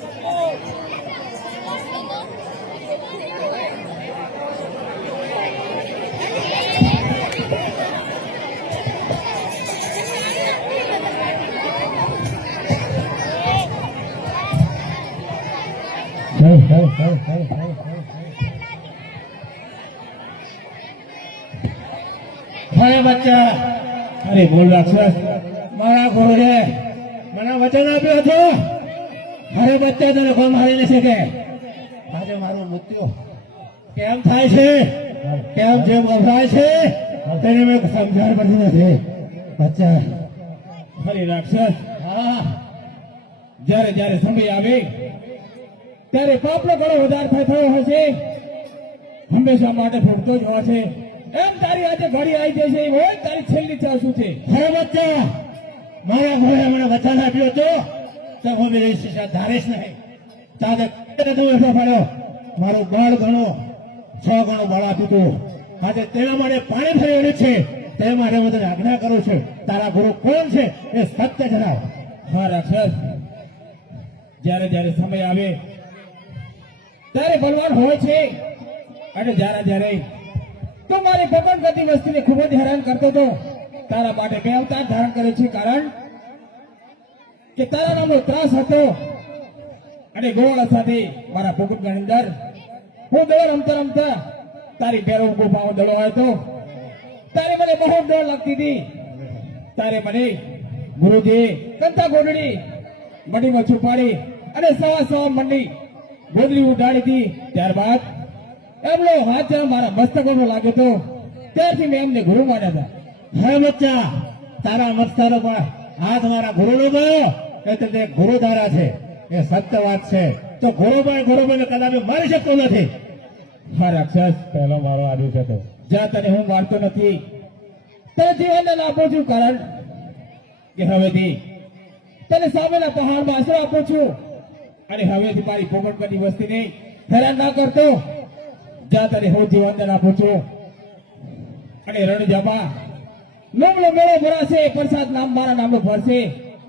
અરે બચ્ચા, અરે બોલ રાક્ષસ, મારા ઘોડે મને વચન આપ્યું હતું. અરે બચ્ચા, તને કોણ મારી નથી કે આજે મારું મૃત્યુ કેમ થાય છે, કેમ જેમ ગભરાય છે તેને મેં સમજણ પડતી નથી. બચ્ચા, અરે રાક્ષસ, હા, જ્યારે જ્યારે સમય આવે ત્યારે પાપનો ઘણો વધારે થયો હશે, હંમેશા માટે ભોગતો જ હોય છે. એમ તારી આજે ઘડી આવી જશે, એ હોય તારી છેલ્લી ઈચ્છા શું છે? હે બચ્ચા, મારા ઘરે મને વચન આપ્યું હતું તો હું મેરી શિક્ષા ધારીશ નહીં. તારે તું એટલો પડ્યો, મારું બળ ગણો 6 ગણું બળ આપ્યું હતું. આજે તેના માટે પાણી ફેરવ્યું છે, તે માટે હું તને આજ્ઞા કરું છું. તારા ગુરુ કોણ છે એ સત્ય જણાવ. હા રાક્ષસ, જ્યારે જ્યારે સમય આવે ત્યારે બલવાન હોય છે, અને જ્યારે જ્યારે તું મારી પકડ કરતી વસ્તીને ખૂબ જ હેરાન કરતો હતો, તારા માટે બે અવતાર ધારણ કરે છે. કારણ કે તારા નામનો ત્રાસ હતો, અને ગોળ સાથે મારા પોકટની અંદર હું દોડ રમતા રમતા તારી પેરો ગુફાઓ દડો આવ્યો હતો. તારે મને બહુ ડર લાગતી હતી. તારે મને ગુરુજી કંતા ગોડડી મંડીમાં છુપાડી અને સવા મંડી ગોદડી ઉડાડી હતી. ત્યારબાદ એમનો હાથ મારા મસ્તકોનો લાગ્યો હતો, ત્યારથી મેં એમને ગુરુ માન્યા હતા. હે બચ્ચા, તારા મસ્તકો પર હાથ મારા ગુરુનો ગયો એટલે તે ગુરુ ધારા છે, એ સત્ય વાત છે. તો ગુરુભાઈ કદાચ મારી શકતો નથી. હા રાક્ષસ, પહેલો મારો આદેશ હતો, જ્યાં તને હું મારતો નથી, તને જીવનને આપું છું. કારણ કે હવેથી તને સામેના પહાડમાં આશરો આપું છું, અને હવેથી મારી પોકટની વસ્તીને હેરાન ના કરતો. જ્યાં તને હું જીવનદાન આપું છું, અને રણજામાં લોમલો મેળો ભરાશે, પ્રસાદ નામ મારા નામનો ભરશે,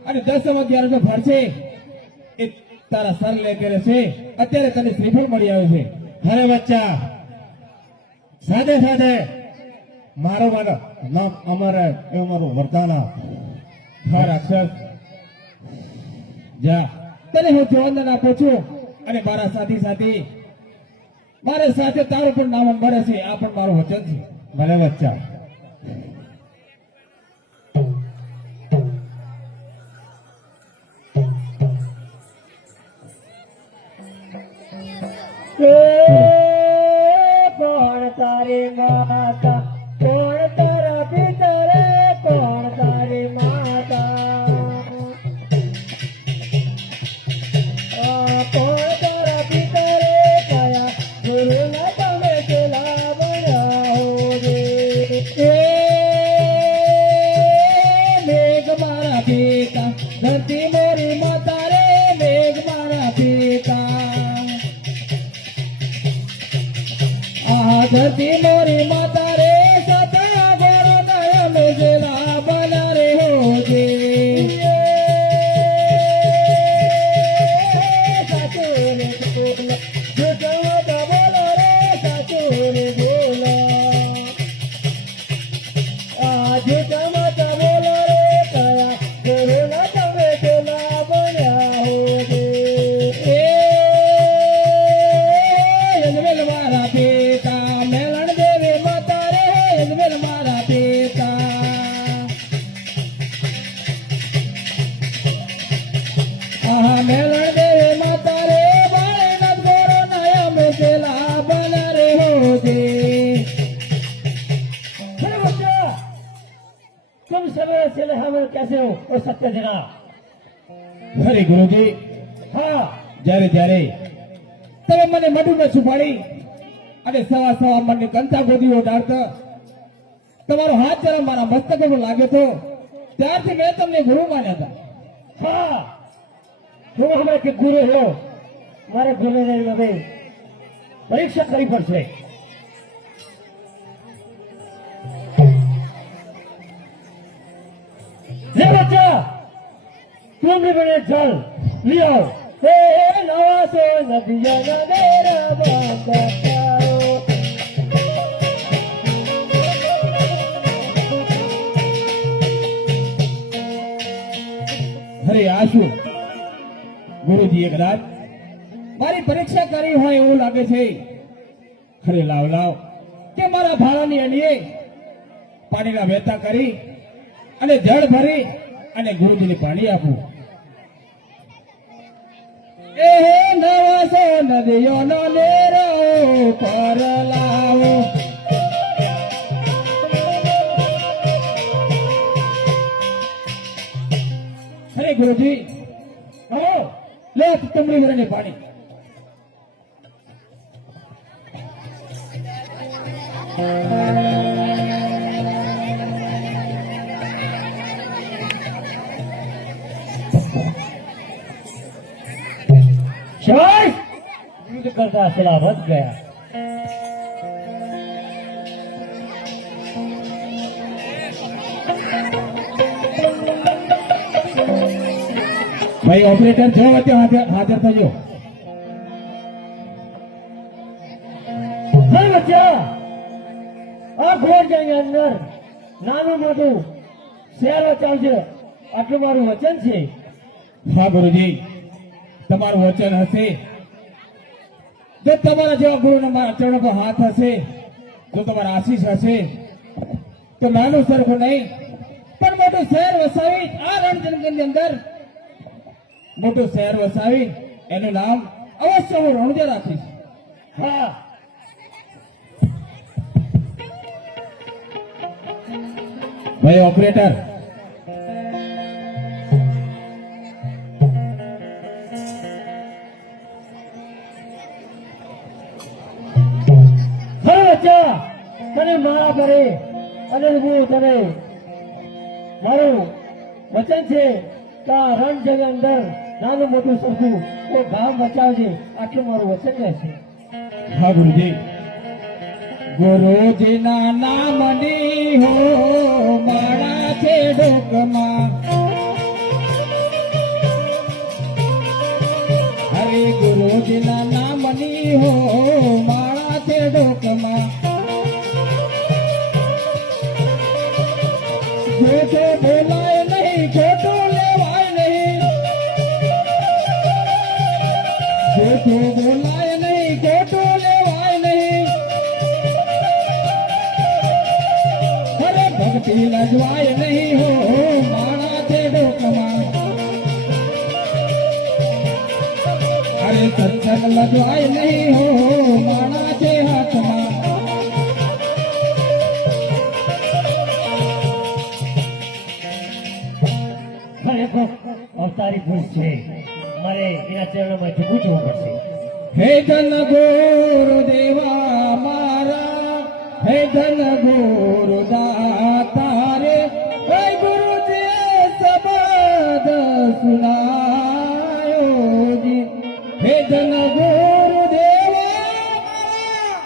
અને 10-11 ભરશે. એ તારા સર લે કરે છે. અત્યારે તને શ્રીફળ મળી આવે છે. અરે બચ્ચા, સાથે સાથે મારું નામ અમર એવું મારું વરદાન આપ. હા રાક્ષસ, જા, તને હું જીવનદાન આપું છું, અને મારા સાથી સાથી મારે સાથે તારું પણ નામ અંબર છે. આ પણ મારું વચન છે. ભલે બચ્ચા. કોણ તારી માતા, કોણ તારા પિતા રે, કોણ તારી માતા, કોણ તારા પિતા રે, કયા ગુરુના તમે ચેલા બનાવો રે. મેઘ મારા પિતા, ધરતી મોરી માતા રે, મેઘ મારા પિતા, ધરતી મોરી માતા રે, સતયા ગોરો નયા મેજલા બના રે હોજે. સાચું રે બોલો, જુઠું બોલો રે, સાચું રે બોલો, જુઠું બોલો રે, કયા ગુરુના તમે ચેલા બન્યા હોજે. મારા પિતા મેલણ દેવી માતા રે, મારા પિતા, મેલણ દેવી માતા રે, બાળનાથ ગોરો નયા મેલા બના રે હોજે. तुम सवेरे से हमें कैसे हो और सत्य जना. હરે ગુરુજી, हाँ, જ્યારે જ્યારે તમે મને મઢુને છુપાડી અને સવા મનની કંતા ગોદીઓ ડાળતા તમારો હાથ જરા મારા મસ્તક લાગ્યો હતો, ત્યારથી મેં તમને ગુરુ માન્યા હતા. हाँ, तुम हमें के गुरु हो. मारे गुरु ने हमें परीक्षा करनी पड़શે. ले बच्चा, तुम भी बने जल ले आओ. હે નવા સો નદીઓના ડેરા બાંધતાઓ. અરે આ શું ગુરુજીએ કદાચ મારી પરીક્ષા કરી હોય એવું લાગે છે. અરે લાવ લાવ કે મારા ભાડાની અણીએ પાણીના વહેતા કરી અને જળ ભરી અને ગુરુજીને પાણી આપું. એ નવાસો નદીઓનો લેરો પર લાવો. અરે ગુરુજી આવો લે તમરી ઘરે પાણી. શાબાશ! યુદ્ધ કરતા પેલા વધ ગયા. ભાઈ ઓપરેટર જો અત્યારે હાજર થજો. હે બચ્ચા, આ ઘોડજાની અંદર નાનું મોટું શહેરો ચાલશે આટલું મારું વચન છે. હા ગુરુજી તમારું વચન હશે. જો તમારા જેવા ગુરુના મારા ચરણો પર હાથ હશે, જો તમારા આશીષ હશે તો નાનું સરખું નહીં પણ મોટું શહેર વસાવી આ રણજંગલની અંદર મોટું શહેર વસાવી એનું નામ અવશ્ય હું રણુજા રાખીશ. હા, ભાઈ ઓપરેટર હે બચ્ચા, તને મારા પરે અને હું તને મારું વચન છે કે આ રણજંગલ અંદર નાનું મોટું સરખું કોઈ ગામ બચાવજે આટલું મારું વચન રહેશે. હા ગુરુજી. ગુરુજીના નામની હો મારા છે ડોકમાં. હરે ગુરુજીના નામની હો મારા છે ડોકમાં. ખોટું બોલાય નહીં, ખોટું લેવાય નહીં. ખોટું બોલાય નહીં, ખોટું લેવાય નહીં. અરે ભક્તિ લજવાય નહીં હો મારા છે ડોકમાં. અરે સત્સંગ લજવાય નહીં હો મારા છે હાથમાં. ખરેખર અવતારી પુરુષ છે, મારે એના ચરણોમાં ઝૂકવું પડશે. હે ધન ગુરુદેવા મારા, હે ધન ગુરુ દાતા રે. હે ગુરુજીએ શબ્દ સુનાયો જી. હે ધન ગુરુદેવા મારા,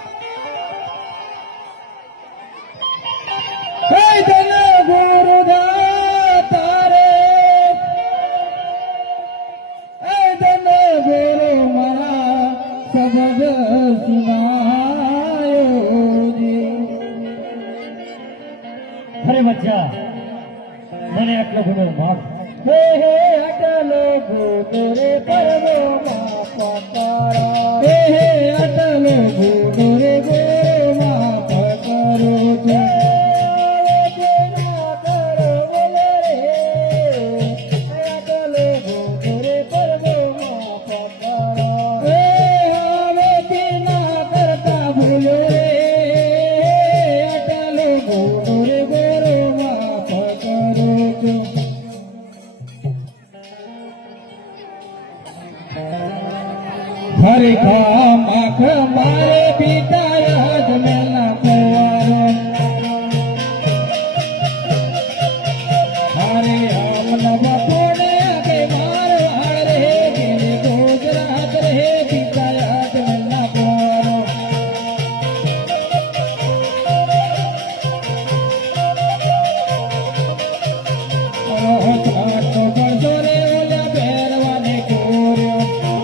હે ધન ગુરુ દાતા રે. હે ધન ગુરુ મારા શબ્દ સુનાયો જી. અરે બચ્ચા, મને આટલો ગુનો માફ. હે હે અટલો ગુનો રે પરમો માફ કરો. હે હે અટલ ગુરુ રે ગુરુ માફ કરો છો. હે હવેથી ના કરતા ભૂલો રે. અટલ ગુરુ રે ગુરુ માફ કરો છો. હરે માખ મારે પિતા યાદ મેલા કવારો. હરે આમ નવા કોને કે માર હારે ગેલે ગુજરાત રે પિતા યાદ મેલા કવારો. રોજ આટો પડતો રે ઓલા બેરવાને કોર્યો.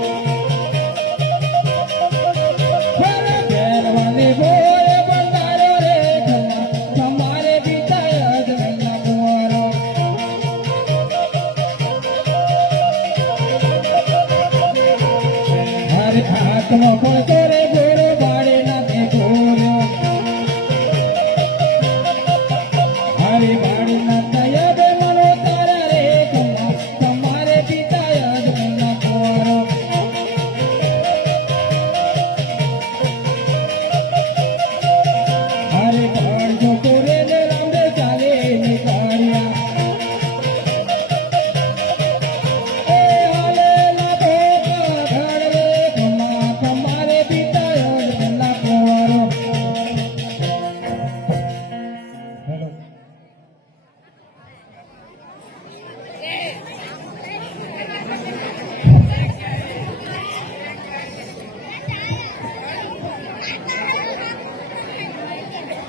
મારે હાથમાં પડતો રે ગોરો બાળે નાખે ગોરો મારી બાળી ના થયા બે મારો તારા રે તમારે પિતા યાદ ના કોરો મારે ઘર જો કોરે ને રામદે ચાલે ને કાળિયા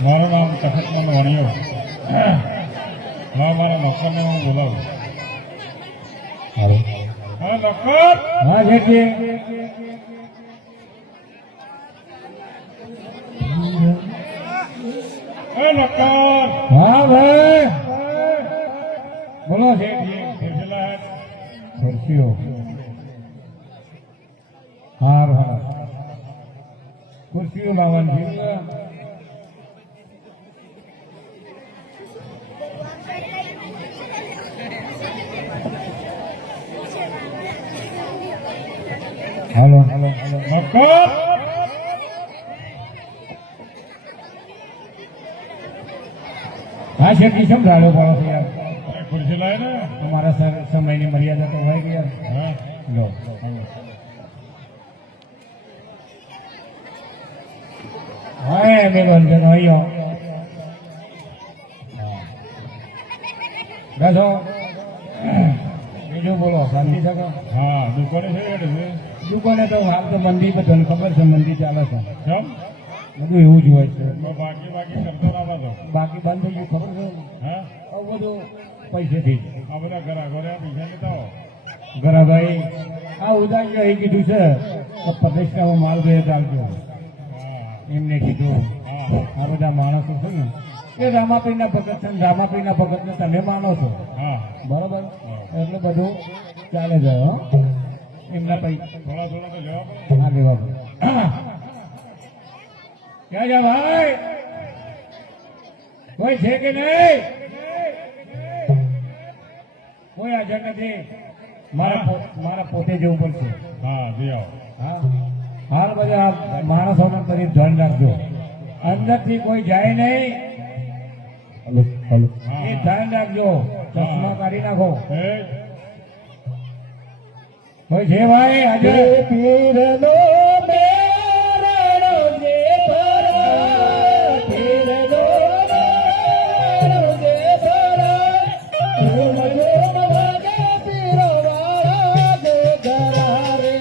મારું નામ તખતમંદ વણિયો. હા, મારા નોકરને હું બોલાવું. હા નોકર. હા જેઠી હા નોકર. હા ભાઈ બોલો જેઠી ફેરસેલા ખુરશીઓ હાર હાર ખુરશીઓ લાવવાની છે હેલો હેલો નોકર. હા શેઠી સમજાડો પડો છો યાર ખુરશી લાય ને. તમારા સમયની મર્યાદા તો હોય કે યાર હા. લો હા એમ બંધન હોય બેસો બીજું બોલો શાંતિ શકો હા, દુકાને છે એટલે છે. દુકાને તો હાલ તો મંદી બધાને ખબર છે મંદી ચાલે છે કેમ? બધું એવું જ હોય છે તો બાકી કરતો ના પાછો. બાકી બંધ થઈ ગયું ખબર છે હા, આવું બધું પૈસેથી જ આ બધા ઘરા ઘરે પૈસા લેતા હો. ગરાભાઈ આ ઉદાહરણ અહીં કીધું છે કે પ્રતિષ્ઠામાં માલ ભેદ આવજો હા એમને કીધું હા આ બધા માણસો છે ને એ રામાપીના ભગત છે ને રામાપીના ભગતને તમે માનો છો હા. બરોબર એટલે બધું ચાલે જાય હો એમના પૈસા થોડા થોડા તો લેવા પડે. હા લેવા પડે. ક્યાં જા ભાઈ કોઈ છે કે નહીં કોઈ હાજર નથી મારા પોતે જવું પડશે હા, જઈ આવો. હા હાલ બધા માણસોને કરી ધ્યાન રાખજો અંદરથી કોઈ જાય નહીં હા, એ ધ્યાન રાખજો ચશ્મા કાઢી નાખો એ કોઈ છે ભાઈ આજે પીરનો મેરણો જે ભરા પીરનો મેરણો જે ભરા ઝૂમ ઝૂમ વાગે પીરો વાળા જે ઘરા રે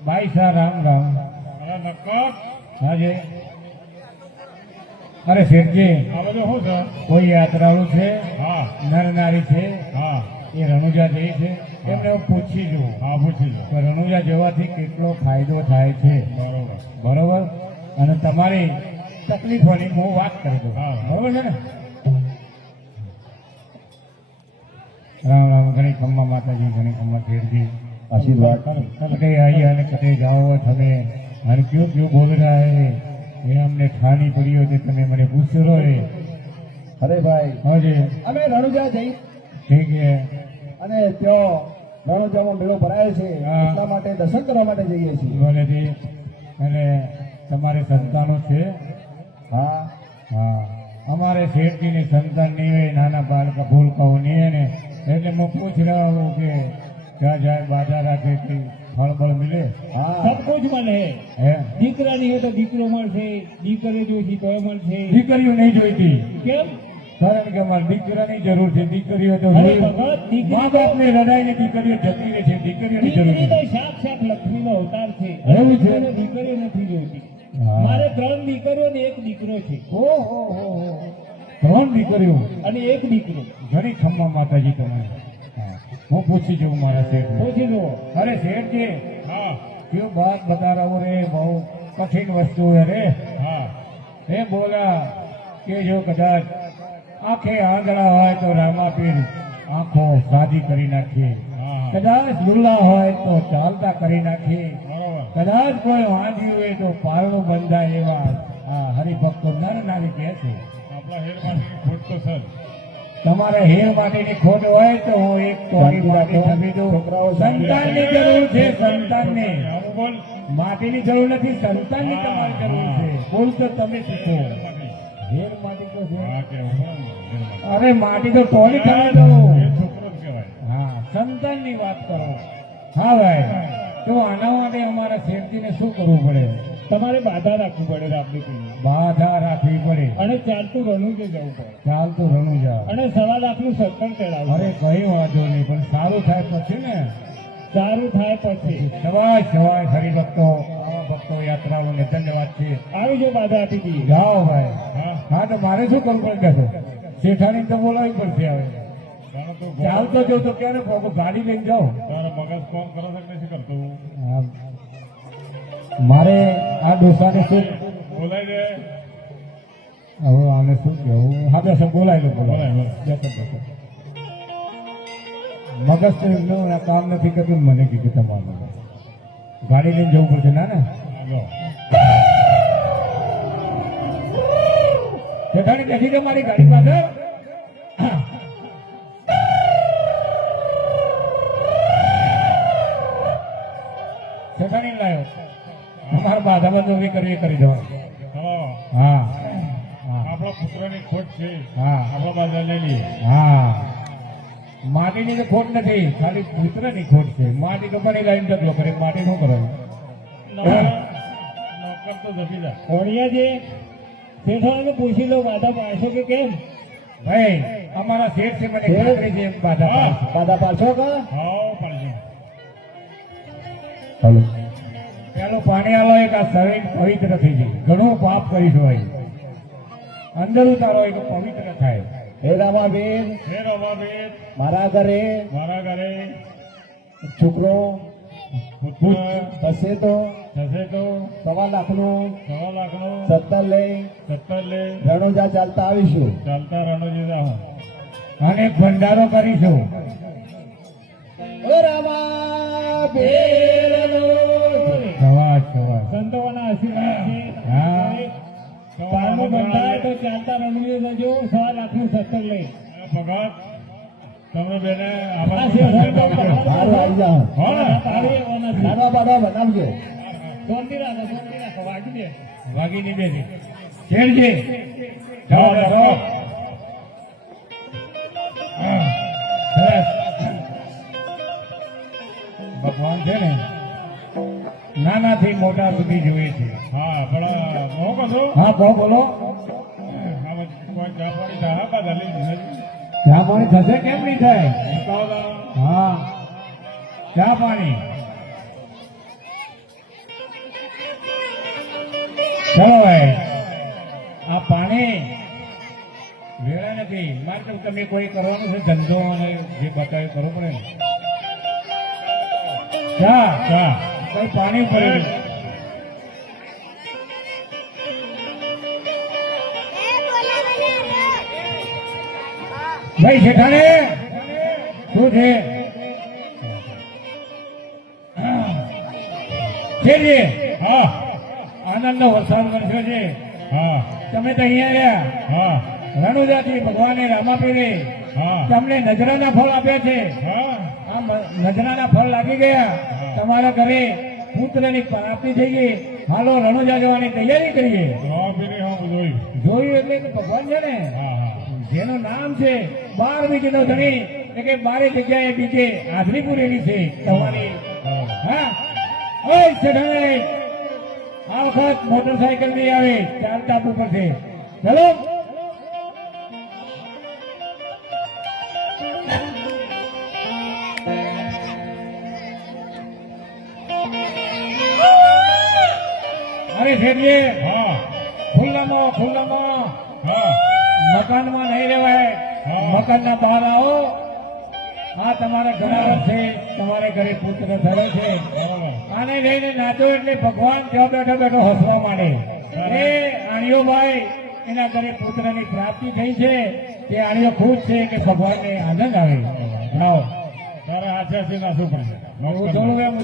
ભાઈ સાહેબ રામ રામ અરે નક્કર. હાજી અરે શેઠજી, આ બધું શું છે? કોઈ યાત્રાળુ છે, હા નર નારી છે, હા એ રણુજા જઈ છે, એમને હું પૂછી જુઓ હા પૂછી લો. કે રણુજા જવાથી કેટલો ફાયદો થાય છે. બરોબર. બરોબર, અને તમારી તકલીફોની હું વાત કરી દઉં. હા. બરોબર છે ને? રામ રામ, ઘણી ખમ્મા માતાજી, ઘણી ખમ્મા શેઠજી, આशीर्वाद कटे आई है कटे जाओ थमे और क्यों क्यों बोल रहा है ये हमने ठानी पड़ी हो તમે મને પૂછ્યો રે. અરે ભાઈ હા જી, અમે રણુજા જઈ ઠીક છે. અને ત્યાં રણુજામાં મેળો ભરાય છે હા. એટલા માટે દર્શન કરવા માટે જઈએ છીએ. બોલેથી અને તમારે સંતાનો છે? હા હા, અમારે શેઠજીની સંતાન નહીં હોય, નાના બાળક ભૂલકાઓ નહીં હોય ને, એટલે હું પૂછ રહ્યા હું કે ક્યાં જાય બાધા રાખે કે ફળ બળ મિલે? હા सब कुछ મળે. હે, દીકરા નહીં હોય તો દીકરો મળશે, દીકરી જોઈતી તો મળશે. દીકરીઓ નહીં જોઈતી, કેમ? કારણ કે અમારે દીકરાની જરૂર છે. દીકરીઓ તો અરે જોઈએ. ભગત, દીકરી મા બાપને રડાઈને દીકરીઓ જતી રહે છે, દીકરીઓની જરૂર દીકરી તો છે. સાક્ષાત લક્ષ્મીનો અવતાર છે. એવું છે? અને દીકરીઓ નથી જોઈતી. હા. મારે 3 દીકરીઓ ને 1 દીકરો છે. ઓહો, 3 દીકરીઓ, અને 1 દીકરો. ઘણી ખમ્મા માતાજી તમે. હા, હું પૂછી જોઉં મારા શેઠ. પૂછી જુઓ. અરે શેઠજી, હા क्यों बात बता रहा हूँ रे, बहु कठिन वस्तु है रे. હા એ બોલા કે જો કદાચ આંખે આંધળા હોય તો રામાપીર આંખો સાદી કરી નાખીએ, હા હા કદાચ લુલ્લા હોય તો ચાલતા કરી નાખીએ, બરોબર. કદાચ કોઈ વાંધ્યું હોય તો પારણું બંધાય એવા આ હરિભક્તો નર નારી કહે છે. આપણા હેર માટેની ખોટ તો સર. તમારે હેર માટેની ખોટ હોય તો હું એક તોડી માટી છબી દઉં. છોકરાઓ સંતાનની જરૂર છે, સંતાનની. આવું બોલ. માટીની જરૂર નથી, સંતાનની તમારી જરૂર છે. બોલ તો તમે શીખો. હેર માટી તો છે. હા કેવું હેર માટી. અરે માટી તો ટોલી ખાવા દો. એ છોકરો જ કહેવાય. હા, સંતાનની વાત કરો. હા ભાઈ, તો આના માટે અમારા શેઠજીને શું કરવું પડે? તમારે બાધા રાખવી પડે રામદીકરીને. બાધા રાખવી પડે, અને ચાલતું રણુજે જવું પડે. ચાલતું રણુજા. અને 1.5 લાખનું સત્તર ચડાવવું. અરે કઈ વાંધો નહીં, પણ સારું થાય પછી ને. સારું થાય પછી સવાય સવાય હરિભક્તો, આવા ભક્તો યાત્રાઓને ધન્યવાદ છે. આવી જો બાધા આપી દઈએ. જાઓ ભાઈ. હા હા, તો મારે શું કરવું પડે? શેઠાણી તો બોલાવી પડશે હવે. તારો તું ચાલતો જો તો ક્યારે પગો ગાડી લઈને જાઓ. તારો મગજ કોમ કરે છે કે નથી કરતું? હા. મારે આ ડોસાને શું બોલાય દે. હવે આને શું કહેવું? હા બેસ બોલાય લો, બોલાય. બોલાય, બેસો, બેસો. મગજ તો એમનું આ કામ નથી કરતું. મને કીધું તમારું ગાડી લઈને જવું પડશે. ના ના હાલો. જેઠાણી બેસી જાઓ મારી ગાડી પાસે. જેઠાણી લાયો અમારા બાધામાં ચોરી કરવી એ કરી દેવાની. ચલો. હા હા આપણા પુત્રની ખોટ છે. હા આપણા બાજા લઈ લઈએ. હા, માટીની તો ખોટ નથી, ખાલી પુત્રની ખોટ છે. માટી તો બની લાઈન ઢગલો કરે, માટી શું કરે? નોકર તો જપી જા. ઓણિયા જે શેઠાણીને પૂછી લો બાધા પાડશો કે કેમ. ભાઈ, અમારા શેઠ છે, મને ખાતરી છે બાધા પાડશે. બાધા પાડશો કા? હાવ પડશે. હલો, પેલું પાણી આલો એક આ શરીર પવિત્ર થઈ જાય. ઘણું પાપ કરીશું ભાઈ, અંદર ઉતારો એક પવિત્ર થાય. હે રામાબેન, હે રમાબેન, મારા ઘરે મારા ઘરે છોકરો પુત્ર થશે તો થશે તો 1.5 લાખનું 1.5 લાખનો 70 લઈ 70 લે. રણુજા ચાલતા આવીશું. ચાલતા રણોજી જાઓ. અને એક ભંડારો કરીશું. ઓ રામાબેન, સવાજ સવાજ. સંતોના આશીર્વાદ છે. હા. તારનો બંધાય તો ચાલતા રણુજે જજો. 1.5 લાખનું 70 લઈ. ભગત તમે બેને આ આમાં શેઠાણી તો હારું આવી જાઓ. હા તાળી આવવાના છે. ખાવા બાવા બનાવજો. શાંતિ રાખો, શાંતિ રાખો. વાગી દે. વાગીની બેસી. શેઠજી, જાઓ જાઓ. હા, સરસ. ભગવાન છે ને નાનાથી મોટા સુધી જોઈએ છે. હા પણ નો કશો. હા, બોલો. આમાં કોઈ જાપાની ચાહા બાધા લઈ લીધી. ચા પાણી થશે કેમ નહીં થાય? ઉતાવળા. હા, ચા પાણી. ચલો ભાઈ, આ પાણી નહીં વેળા નથી મારે તો તમે કોઈ કરવાનું છે ધંધો અને જે બતાવે કરો પડે ને ચા ચા કોઈ પાણી પડે ભાઈ શેઠાણે શું છે શેઠજી હા આનંદનો વરસાદ વરસ્યો છે હા તમે તો અહીંયા રહ્યા હા રણુજાથી ભગવાને રામાપીરે તમને નજરાના ફળ આપ્યા છે આ નજરાના ફળ લાગી ગયા તમારા ઘરે પુત્રની પ્રાપ્તિ થઈ ગઈ હાલો રણુજા જવાની તૈયારી કરીએ જોયું એટલે કે ભગવાન છે ને જેનું નામ છે 12 બીજનો ધણી એટલે કે 12 જગ્યાએ બીજે હાજરી પૂરેલી છે તમારી હા ઓય શેઠાણે આ વખત મોટરસાયકલ નહીં આવે ચાલતા ઉપર છે ચલો અરે શેઠજી ખુલ્લામાં મકાનમાં નહીં રહેવાય મકાનના બહાર આવો આ તમારા ઘણા છે તમારે ઘરે પુત્ર ધરે છે આને લઈને નાચો એટલે ભગવાન ત્યાં બેઠો બેઠો હસવા માંડે એ આણીઓ ભાઈ એના ઘરે પુત્રની પ્રાપ્તિ થઈ છે તે આણીઓ ખુશ છે કે ભગવાનને આનંદ આવે લાવો તારે આચાથી નાચવું પડશે હું થોડું એમ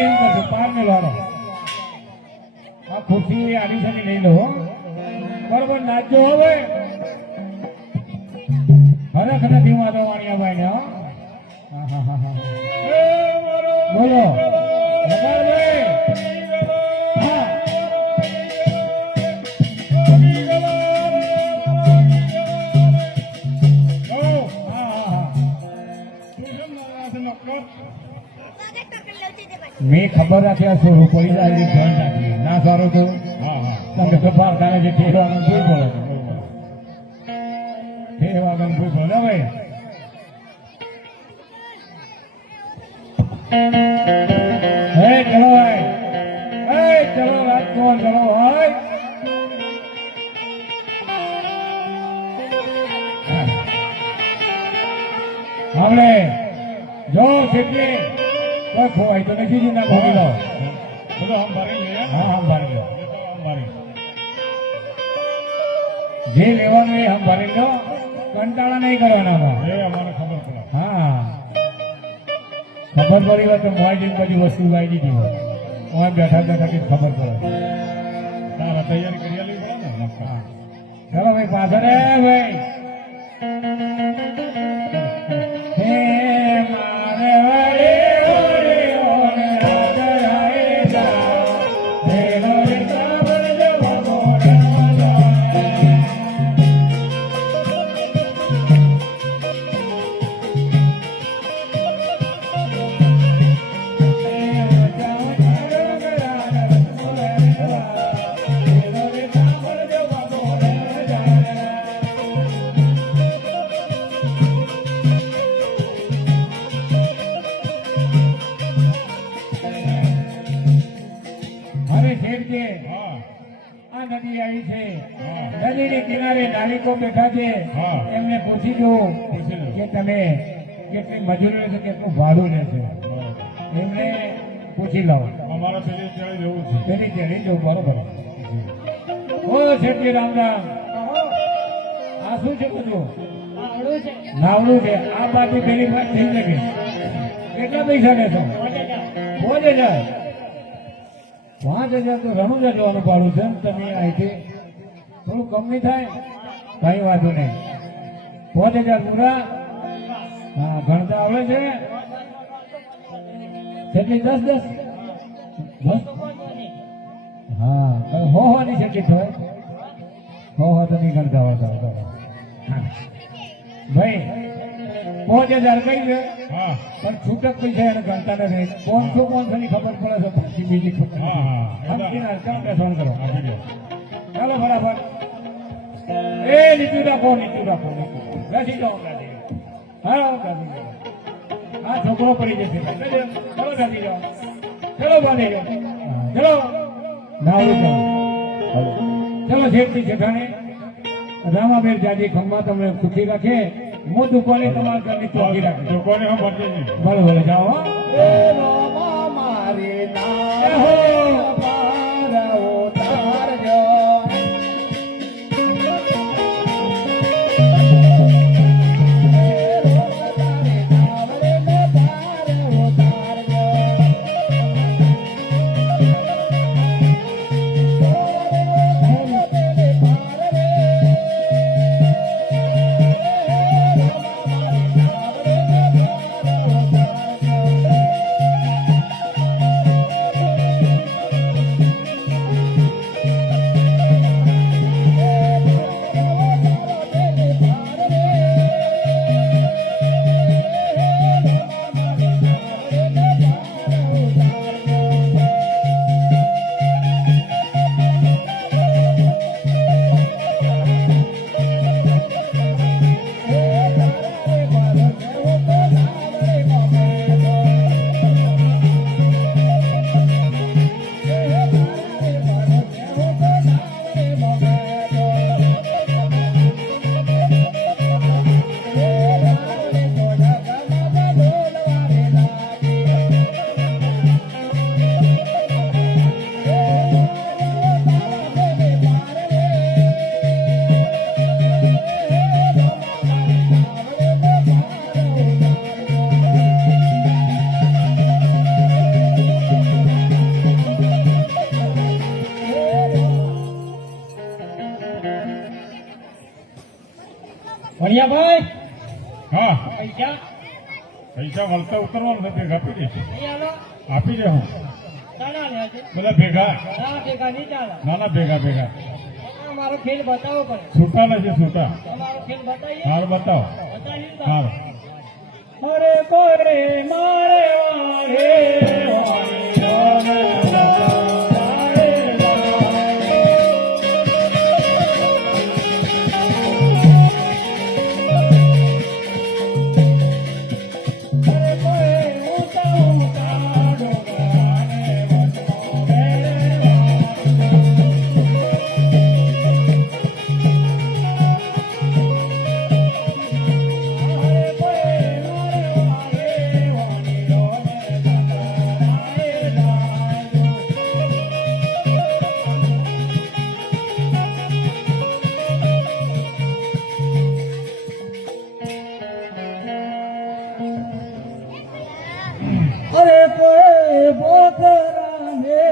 એમ કરશું પાર ને લાવો આ ખુરશી આની સાથે લઈ લો બરોબર નાચજો હવે હરખ નથી વાતો વાણિયાભાઈ ને બોલો ગોપાલભાઈ. હા. મેં ખબર રાખ્યા છે પડી જાય ધ્યાન રાખીએ ના સારું તો તમે કપાળ તારે જે ઠેરવાનું ભૂલ બોલો ઠેરવાનું ભૂલ બોલો ભાઈ હે ચલો ભાઈ હે ચલો રાજકોટ ચલો ભાઈ આપણે જો કેટલી કોઈ ખોવાય તો નથી ના ખોવી લો બધો હમ ભરી લે હા હમ ભરી લો જે લેવાનું એ હમ ભરી લો કંટાળા નહીં કરવાના એ અમારે ખબર પડે હા ખબર પડી હોય તો મોબાઈલ બધી વસ્તુ લાવી દીધી હોય હું બેઠા બેઠા કે ખબર પડે તારા તૈયારી કરી લેવી પડે ને ચલો ભાઈ પાછળ ભાઈ હે મારે વડે નદીની કિનારે નાવિકો બેઠા છે એમને પૂછી જો કે તમે કેટલી મજૂરી લેશે કેટલું ભાડું લેશે એમને પૂછી લો અમારા પેલી ચડી જવું છે પેલી ચડી જવું બરોબર ઓ શેઠજી રામ રામ આ શું છે બધું નાવડું છે આ બાજુ પેલી વાત થઈ શકે કેટલા પૈસા લેશો 5000 5000 તો રણુજા જવાનું ભાડું છે તમે અહીંથી થોડું કમ નહીં થાય કઈ વાંધો નહીં 5000 પૂરા હા ગણતા આવડે છે કેટલી 10 હા હો ની કેટલી થાય હો તો નહીં ગણતા હોતા ભાઈ 5000 કઈ છે પણ છૂટક પૈસા એને ગણતા નથી 500 ની ખબર પડે છે પછી બીજી ખબર કરો ચાલો બરાબર એ નીચું રાખો બેસી જાઓ હા આ છોકરો પડી જશે ચલો બેસી જાઓ ચલો બાંધી જાઓ ચલો નાવું જાઓ ચલો શેઠથી જેઠાણી રામાબેન જાજી ખંભા તમને સુખી રાખે હું દુકાને તમારા ઘરની ચોકી રાખે દુકાને હું ભરતી નહીં. ભલે ભલે જાઓ હો. એ રામા મારી નામ પાર ઉતારજો. ભણિયાભાઈ હા પૈસા પૈસા વળતા ઉતરવાનું છે ભેગા આપી દઈશું. અહીંયા લો. આપી દે હું ચાલા લે છે બધા ભેગા ના ભેગા નહીં ચાલે નાના ભેગા ભેગા મારો ખેલ બતાવો પડે છૂટા લેશે છૂટા. તમારો ખેલ બતાવીએ હાર બતાવો બતાવીએ તો. હાર અરે કોરે મારે વારે અરે કોઈ બોકરા ને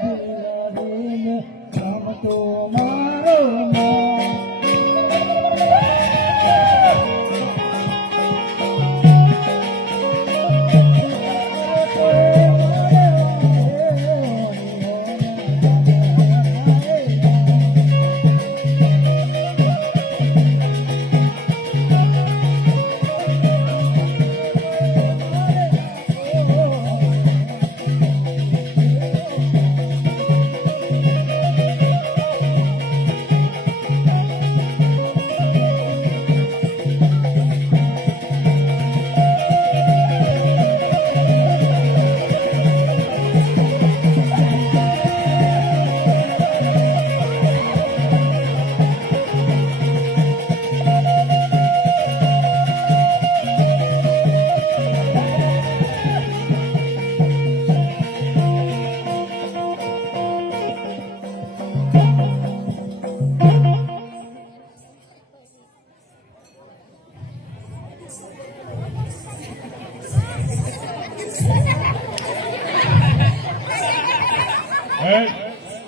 બિલાડીને રમતો મારો મોં.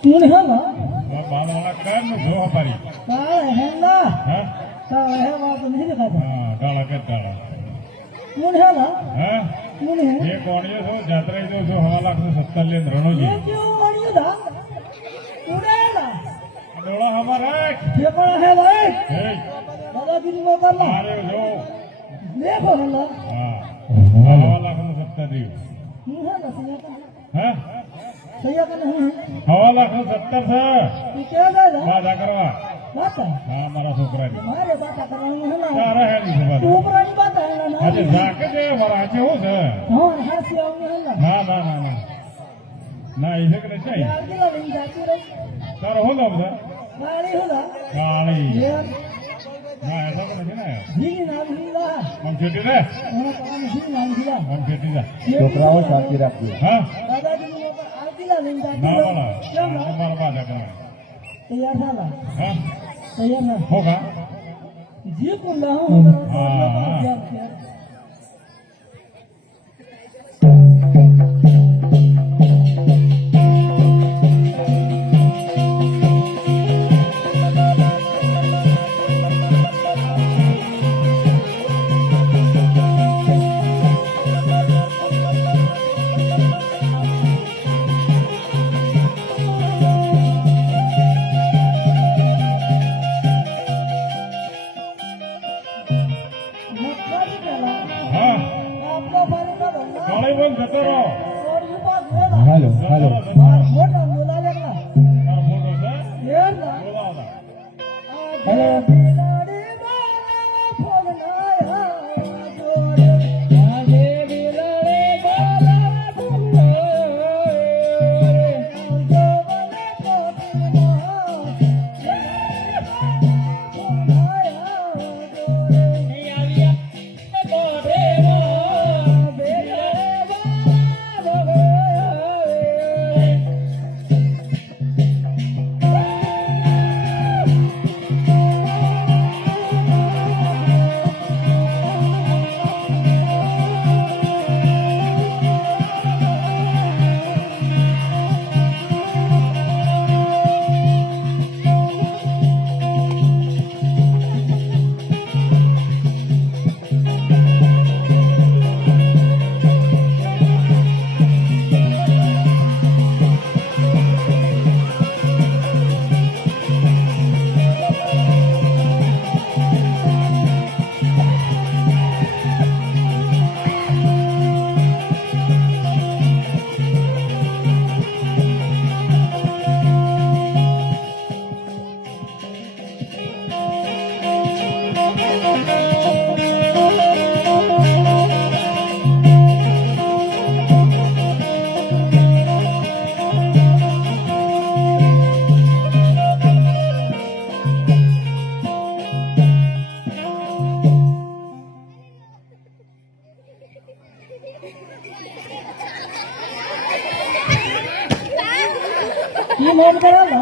તું હે ના બાળવાળા કર ને જો અમારી કાળે હે ના હા કાળે હે વાત નહીં દેખાતા. હા ડાળા કે ડાળા તું હે ના હા તું હે એ કોણીઓ છો જાત્રા જો છો 1,70,000 લેન રણોજી એ જો વાળ્યું દા ઉડે ના ડોળા હમારા ये कौन है भाई હે दादा जी को कर लो મારે જો देखो हल्ला હા 1,70,000 દીવ नहीं है ना सैया का હા सैया का नहीं है 1,70,000 છે तू क्या देगा વાદા કરવા बात है હા મારા છોકરાની हमारे बात करना है ना તારે હેલી છે तू બાદ पुरानी बात है ना આજે ઝાકે છે મારા આજે હું છે हाँ हर से आऊंगे है ना ના ના ના ના ના એ છે કે નહીં यार की लड़ाई जाती रही તારો હું નામ છે કાળી હોલા કાળી યાર ના એસો કે નથી ને જી નામ લીલા આમ છેટી રે કામ જી નામ લીલા આમ છેટી જા છોકરાઓ શાંતિ રાખજો. હા દાદાજી નું પર આવતીલા લઈને ના જાતી બોલા કેમ ના તમારા પાસે પણ તૈયાર થાલા હા તૈયાર ના હોગા જી કો ના હું હા. મક્કાજી પેલા હા આપનો પાણી ના ધંધા કાળી બોલ જતો રહો और ये बात है ना હાલો હાલો मोटा बोला लेना તારો ફોટો છે ये ना બોલાવતા हेलो बिलाड़ी बाला फोगनाया जोड़े आगे बिलाड़ी बाला फोगनाया जो बने फोगना ये मोन करा ना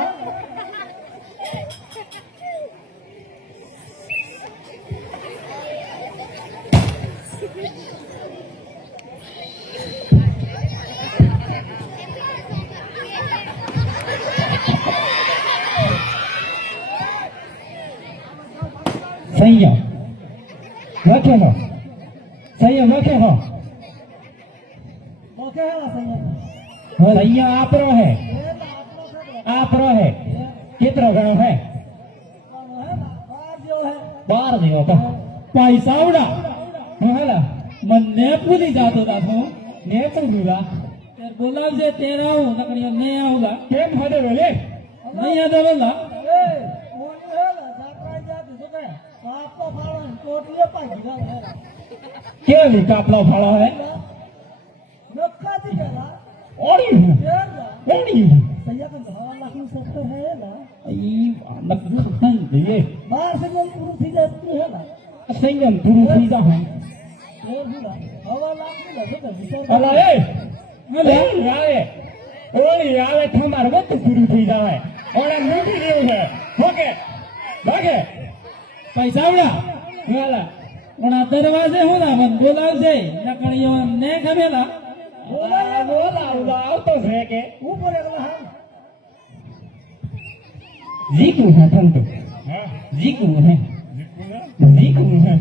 સંયમ લખેલો સંયમ લખેલો मौके है ना सही સંયમ આપરો હે ये ना आपनो सब આપરો હે કેટલો ગણો હે है ना बाहर जो है 12 જેવો તો પૈસાવડા હેલા મને પૂરી જાતો દાતો ને પૂરા તેર બોલાવજે તેરા હું નકણીઓ ને આવલા કેમ હદે વેલે નહીં આદો વેલા ए मोनी है ना जात्रा जाती तो क्या आपको फाड़न कोटिया पाई गिरा है કેવી કાપલો ફાળો હે नक्का दी करा ઓડી ये ना ઓડી सैया को हवा लाख में सकते है ना ઈ નકદુ સંગ દે बाहर से जल पूरी थी जाती है ना સંયમ પૂરું થઈ જા હે और भी ना हवा लाख में लगे तो विचार અલા એ અલે આવે ઓલી આવે તમાર બધું પૂરું થઈ જાય ઓલા મૂકી દેવું છે ઓકે લાગે પૈસા આવડા હેલા પણ આ દરવાજે હું ના મન બોલાવજે નકણીઓ ને ખમેલા બોલાવલા આવતો છે કે ऊपर अगला हम જીકું હે ઠંડુ હા જીકું હે જીતવું છે જીકું હે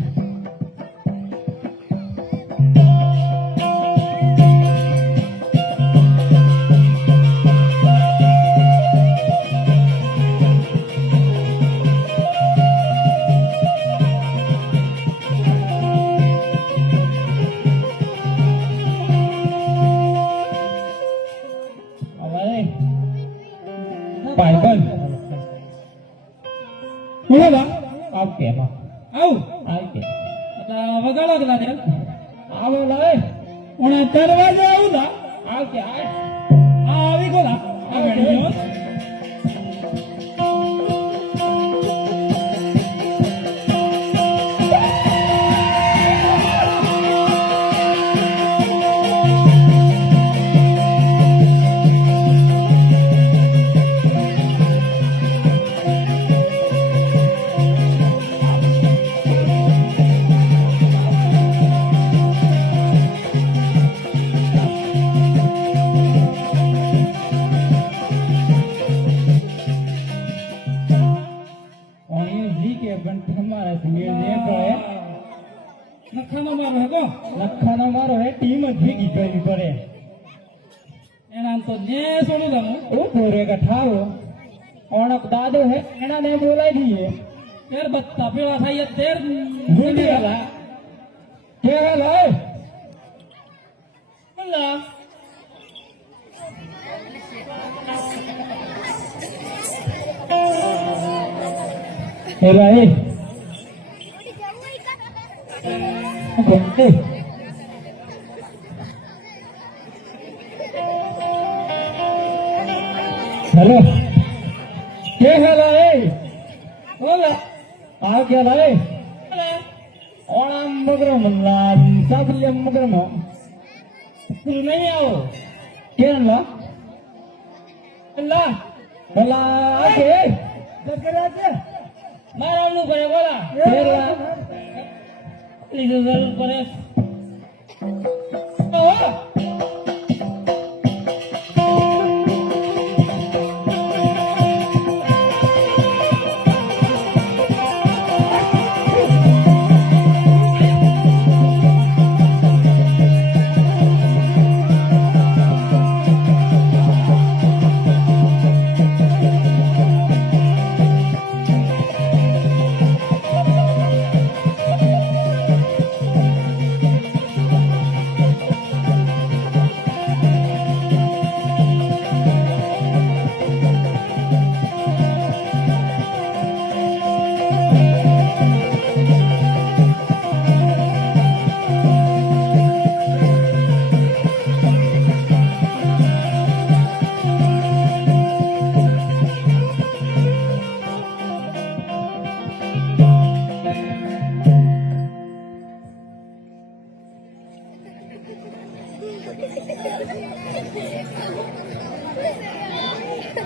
ભાઈબંધ બોલા આવ કેમ આવ કે વગાડો ગલા ને આવો લાય ઓણા દરવાજે આવું આવ કે આવી ગોલા આ ગણ્યો લખાનો મારો હે ટીમ જ ભેગી કરવી પડે એના તો ને સોનું તમે ઓ ભોરે કઠાવો ઓણક દાદો હે એના ને બોલાઈ દીએ તેર બત્તા પેલા થાય તેર ગુંડિયા કે હાલ અલ્લા એલા એ हेलो के हेलो ए होला आ क्या लाए ओणा मगरम ला साबले मगरम तू नहीं आओ के ला ला ला आके जकरा के मारा नु करे बोला केला લીધું જરૂર પડે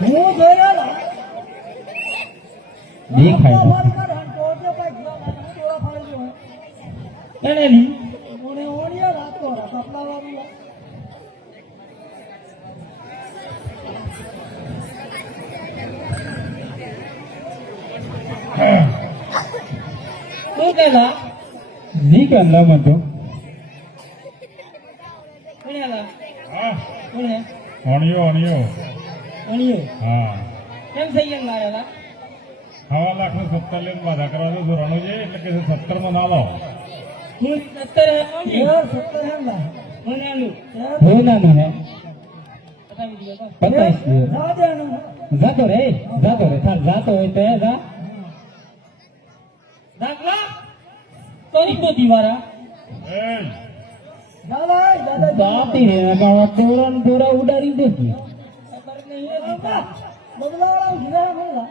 હું ગયેલા દેખાય એને લી ઓને ઓણિયા રાતો કપડા વાળી શું કહેલા જી કહેલા મત કોણેલા હા કોણે ઓણિયો ઓણિયો ઓણિયો હા કેમ થઈ ગયા મારેલા 1,70,000 લઈને બાધા કરવા દો રણુજી એટલે કે 70 માં ના લો હું 70 હે ઓણિયો 70 હે ના ઓણિયાનું હે ના ના હે બતાવી દીધો બતાવી જાતો રે થાર જાતો હોય તો જા દાખલા તોરી તો દીવારા એ દાતી રે ગાવા તોરણ દોરા ઉડાડી દેતી ખબર નહીં હે બદલાવા ઉડા હોલા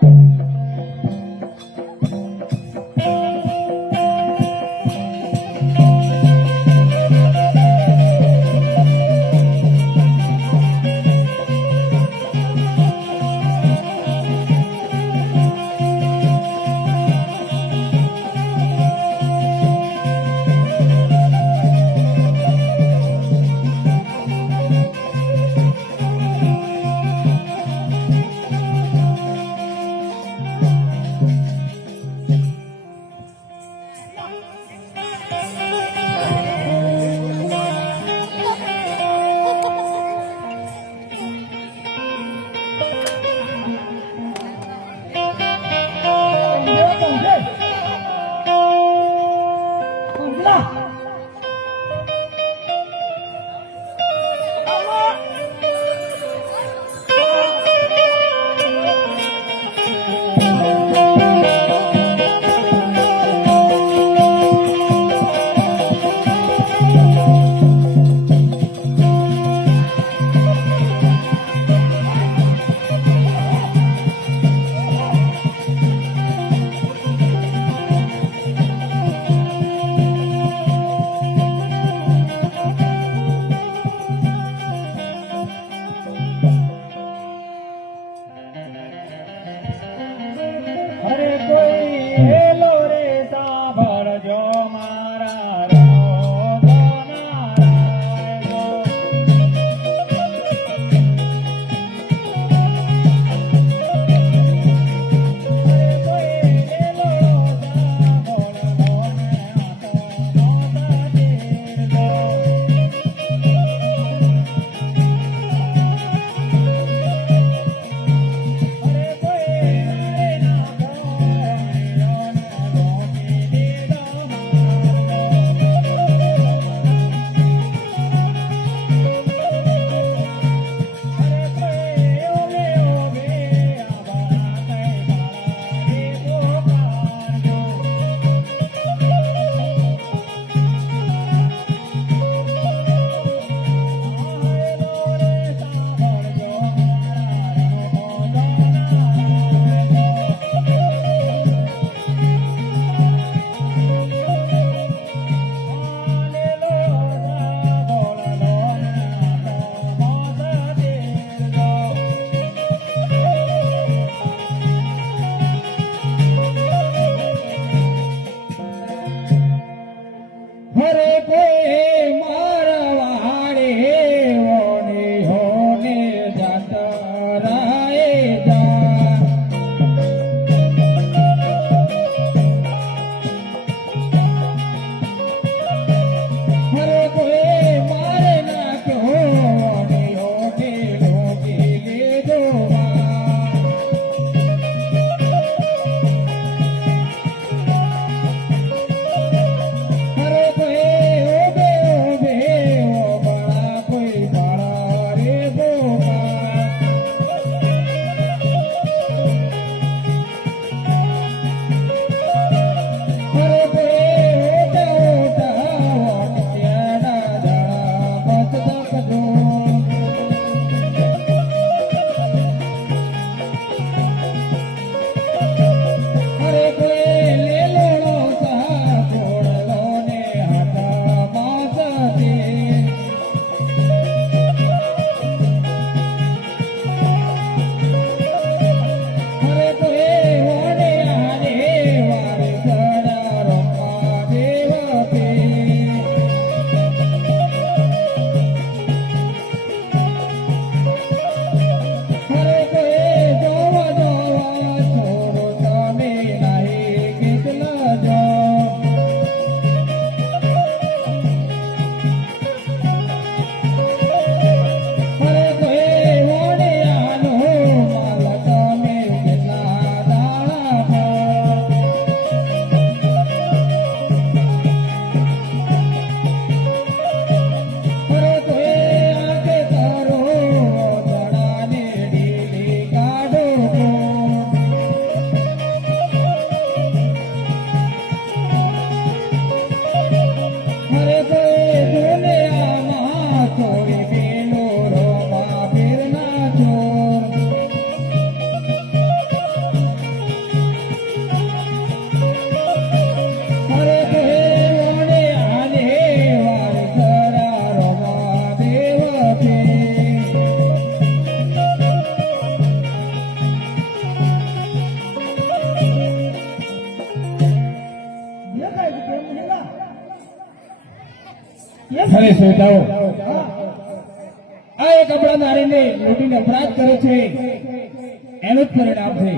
ખરે શ્રોતાઓ, આ એક આપણા નારીને લૂંટીને અપરાધ કરે છે એનું જ પરિણામ છે.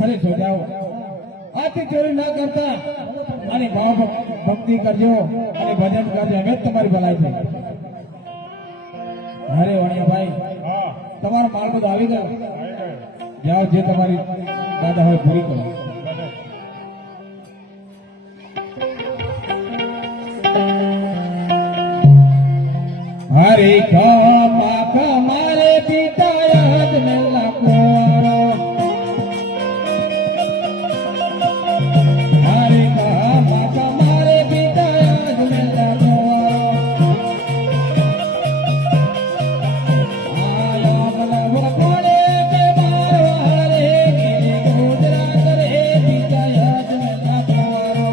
ખરે શ્રોતાઓ, આથી ચોરી ના કરતા અને ભાવ ભક્તિ કરજો અને ભજન કરજો, અમે જ તમારી ભલાઈ છે. અરે વાણિયાભાઈ, તમારો માલ બધો આવી ગયો. જાઓ, જે તમારી બાધા હોય પૂરી કરો. હરે કમા કમારે પિતા યાદ મેલા કોરો. હરે કમા કમારે પિતા યાદ મેલા કોરો. આયા બલવ કોરે કે મારવારે કે ગુજરાત રે પિતા યાદ મેલા કોરો.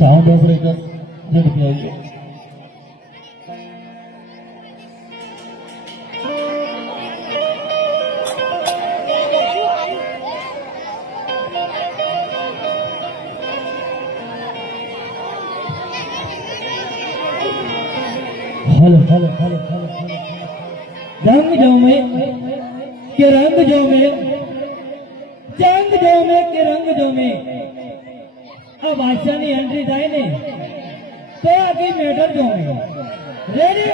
સાઉન્ડ ઓપરેટર ઝડપી આવી. हेलो हेलो हेलो हेलो रंग जो में के रंग जो में जंग जो में के रंग जो में अब बादशाह ની એન્ટ્રી થાય ને તો આખી મેટર જો में રેડી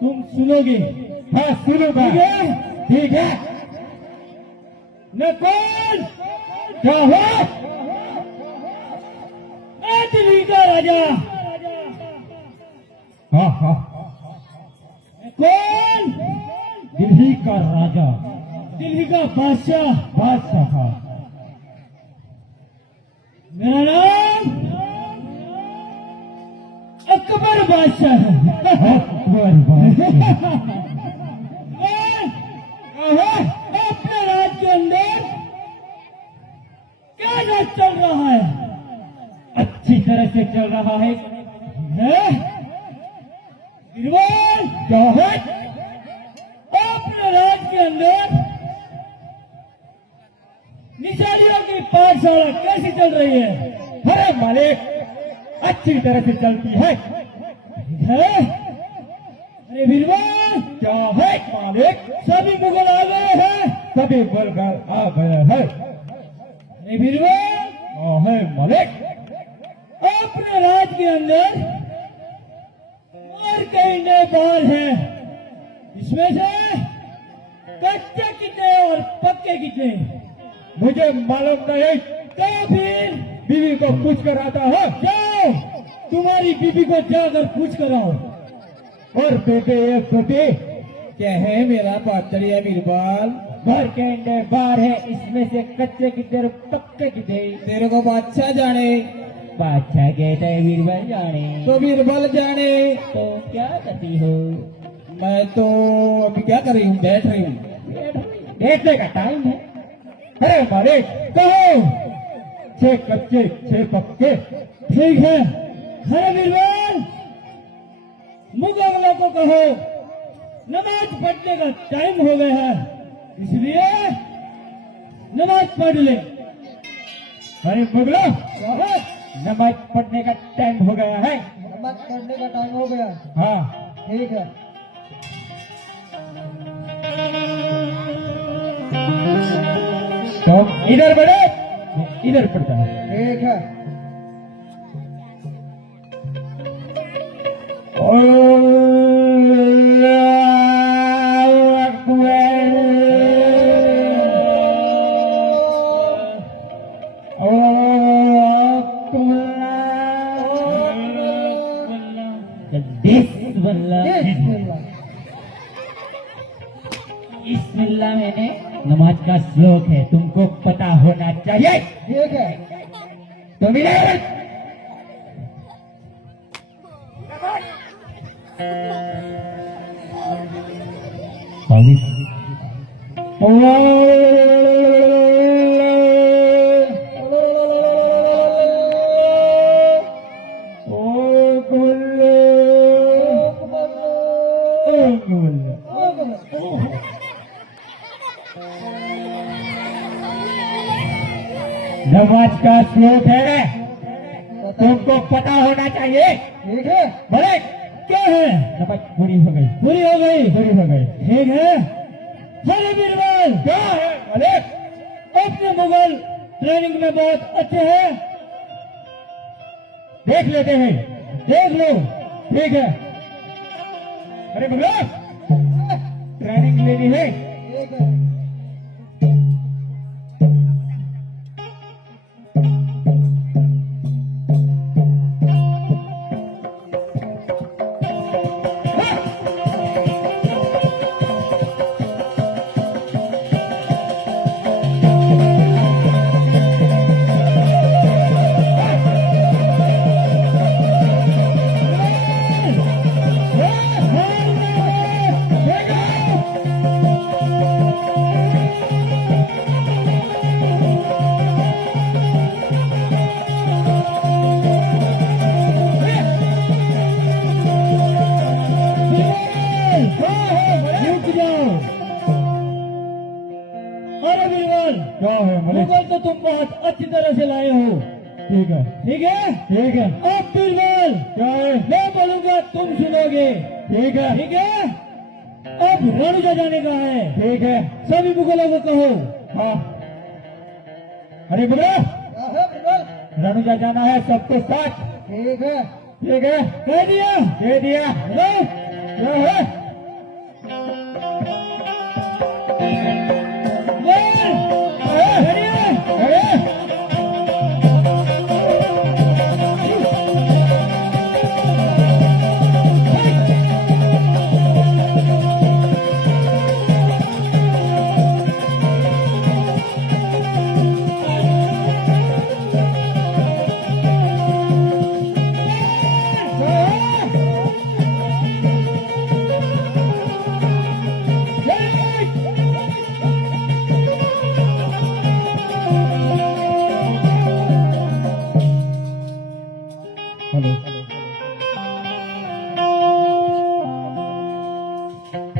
तुम सुनोगे। हाँ सुनूंगा। ठीक है? ठीक है। मैं कौन? क्या हुआ? मैं दिल्ली का राजा। हाँ हाँ। मैं कौन? दिल्ली का राजा। दिल्ली का बादशाह। बादशाह। मेरा नाम अकबर बादशाह है। अकबर बादशाह। मैं अपने राज्य के अंदर क्या राज चल रहा है? अच्छी तरह से चल रहा है। बीरबल, क्या है? अपने राज्य के अंदर निशानियों की पाठशाला कैसी चल रही है? अरे मालिक, अच्छी तरह से चलती है। अरे बीरबल, क्या है मालिक? सभी मुगल आ गए हैं। सभी बलगार आ गए हैं। अरे बीरबल, क्या है मालिक? अपने राज्य के अंदर और कई नए बाल हैं। इसमें से कच्चे कितने और पक्के कितने? मुझे मालूम नहीं। तो फिर बीवी को पूछ कर आता है। जाओ, तुम्हारी बीबी को जाकर पूछ कर आओ। और बेटे एक बेटे क्या है मेरा पातड़िया बीरबल? घर के अंदर बार है, इसमें से कच्चे कितने और पक्के कितने? तेरे को बादशाह जाने बादशाह कहता है बीरबल जाने। तो बीरबल जाने। तो क्या करती हो? मैं तो अभी क्या कर रही हूँ? बैठ रही हूँ। देखने का टाइम है। अरे मालिक, कहो 6 कच्चे 6 पक्के। ठीक है। अरे बीरबल, मुगलों को कहो नमाज पढ़ने का टाइम हो गया है, इसलिए नमाज पढ़ ले। अरे मुगलो, नमाज पढ़ने का टाइम हो गया है। नमाज पढ़ने का टाइम हो गया। हाँ ठीक है। तो इधर बढ़े, इधर पड़ता है। ठीक है। बिस्मिल्लाह मैंने नमाज का श्लोक है, तुमको पता होना चाहिए। ठीक है। तो मिले नमाज का श्लोक है, तुमको पता होना चाहिए। ठीक है। बोले क्या है? नमाज पूरी हो गई। पूरी हो गई। पूरी हो गई। ठीक है। अरे बीरबल, क्या है बोले? अपने मुगल ट्रेनिंग में बहुत अच्छे हैं, देख लेते हैं। देख लो। ठीक है। अरे बोलो, ट्रेनिंग लेनी है। ठीक है। रुक जाओ। अरे बीरबल, क्या है मलिक? मुगल तो तुम बहुत अच्छी तरह से लाए हो। ठीक है। ठीक है। ठीक है। अब बीरबल, क्या है? मैं बोलूंगा तुम सुनोगे। ठीक है। ठीक है। अब रणुजा जाने का है। ठीक है। सभी मुगलों को कहो। हाँ। अरे बोलो, रणुजा जाना है सबके साथ। ठीक है। ठीक है। कह दिया। दे दिया। लो। क्या है?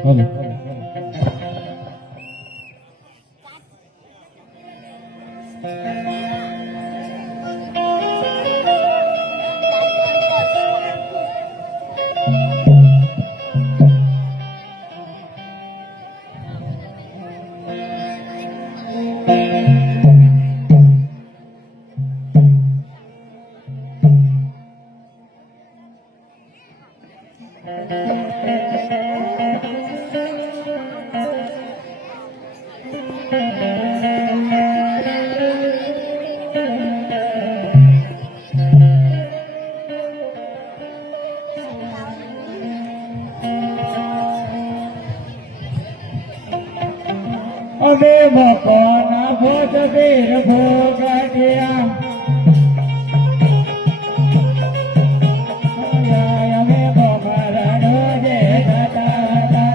અમે મકોના ભોજ વીર ભોગટ્યા અમે બમરા રોજે જતા હતા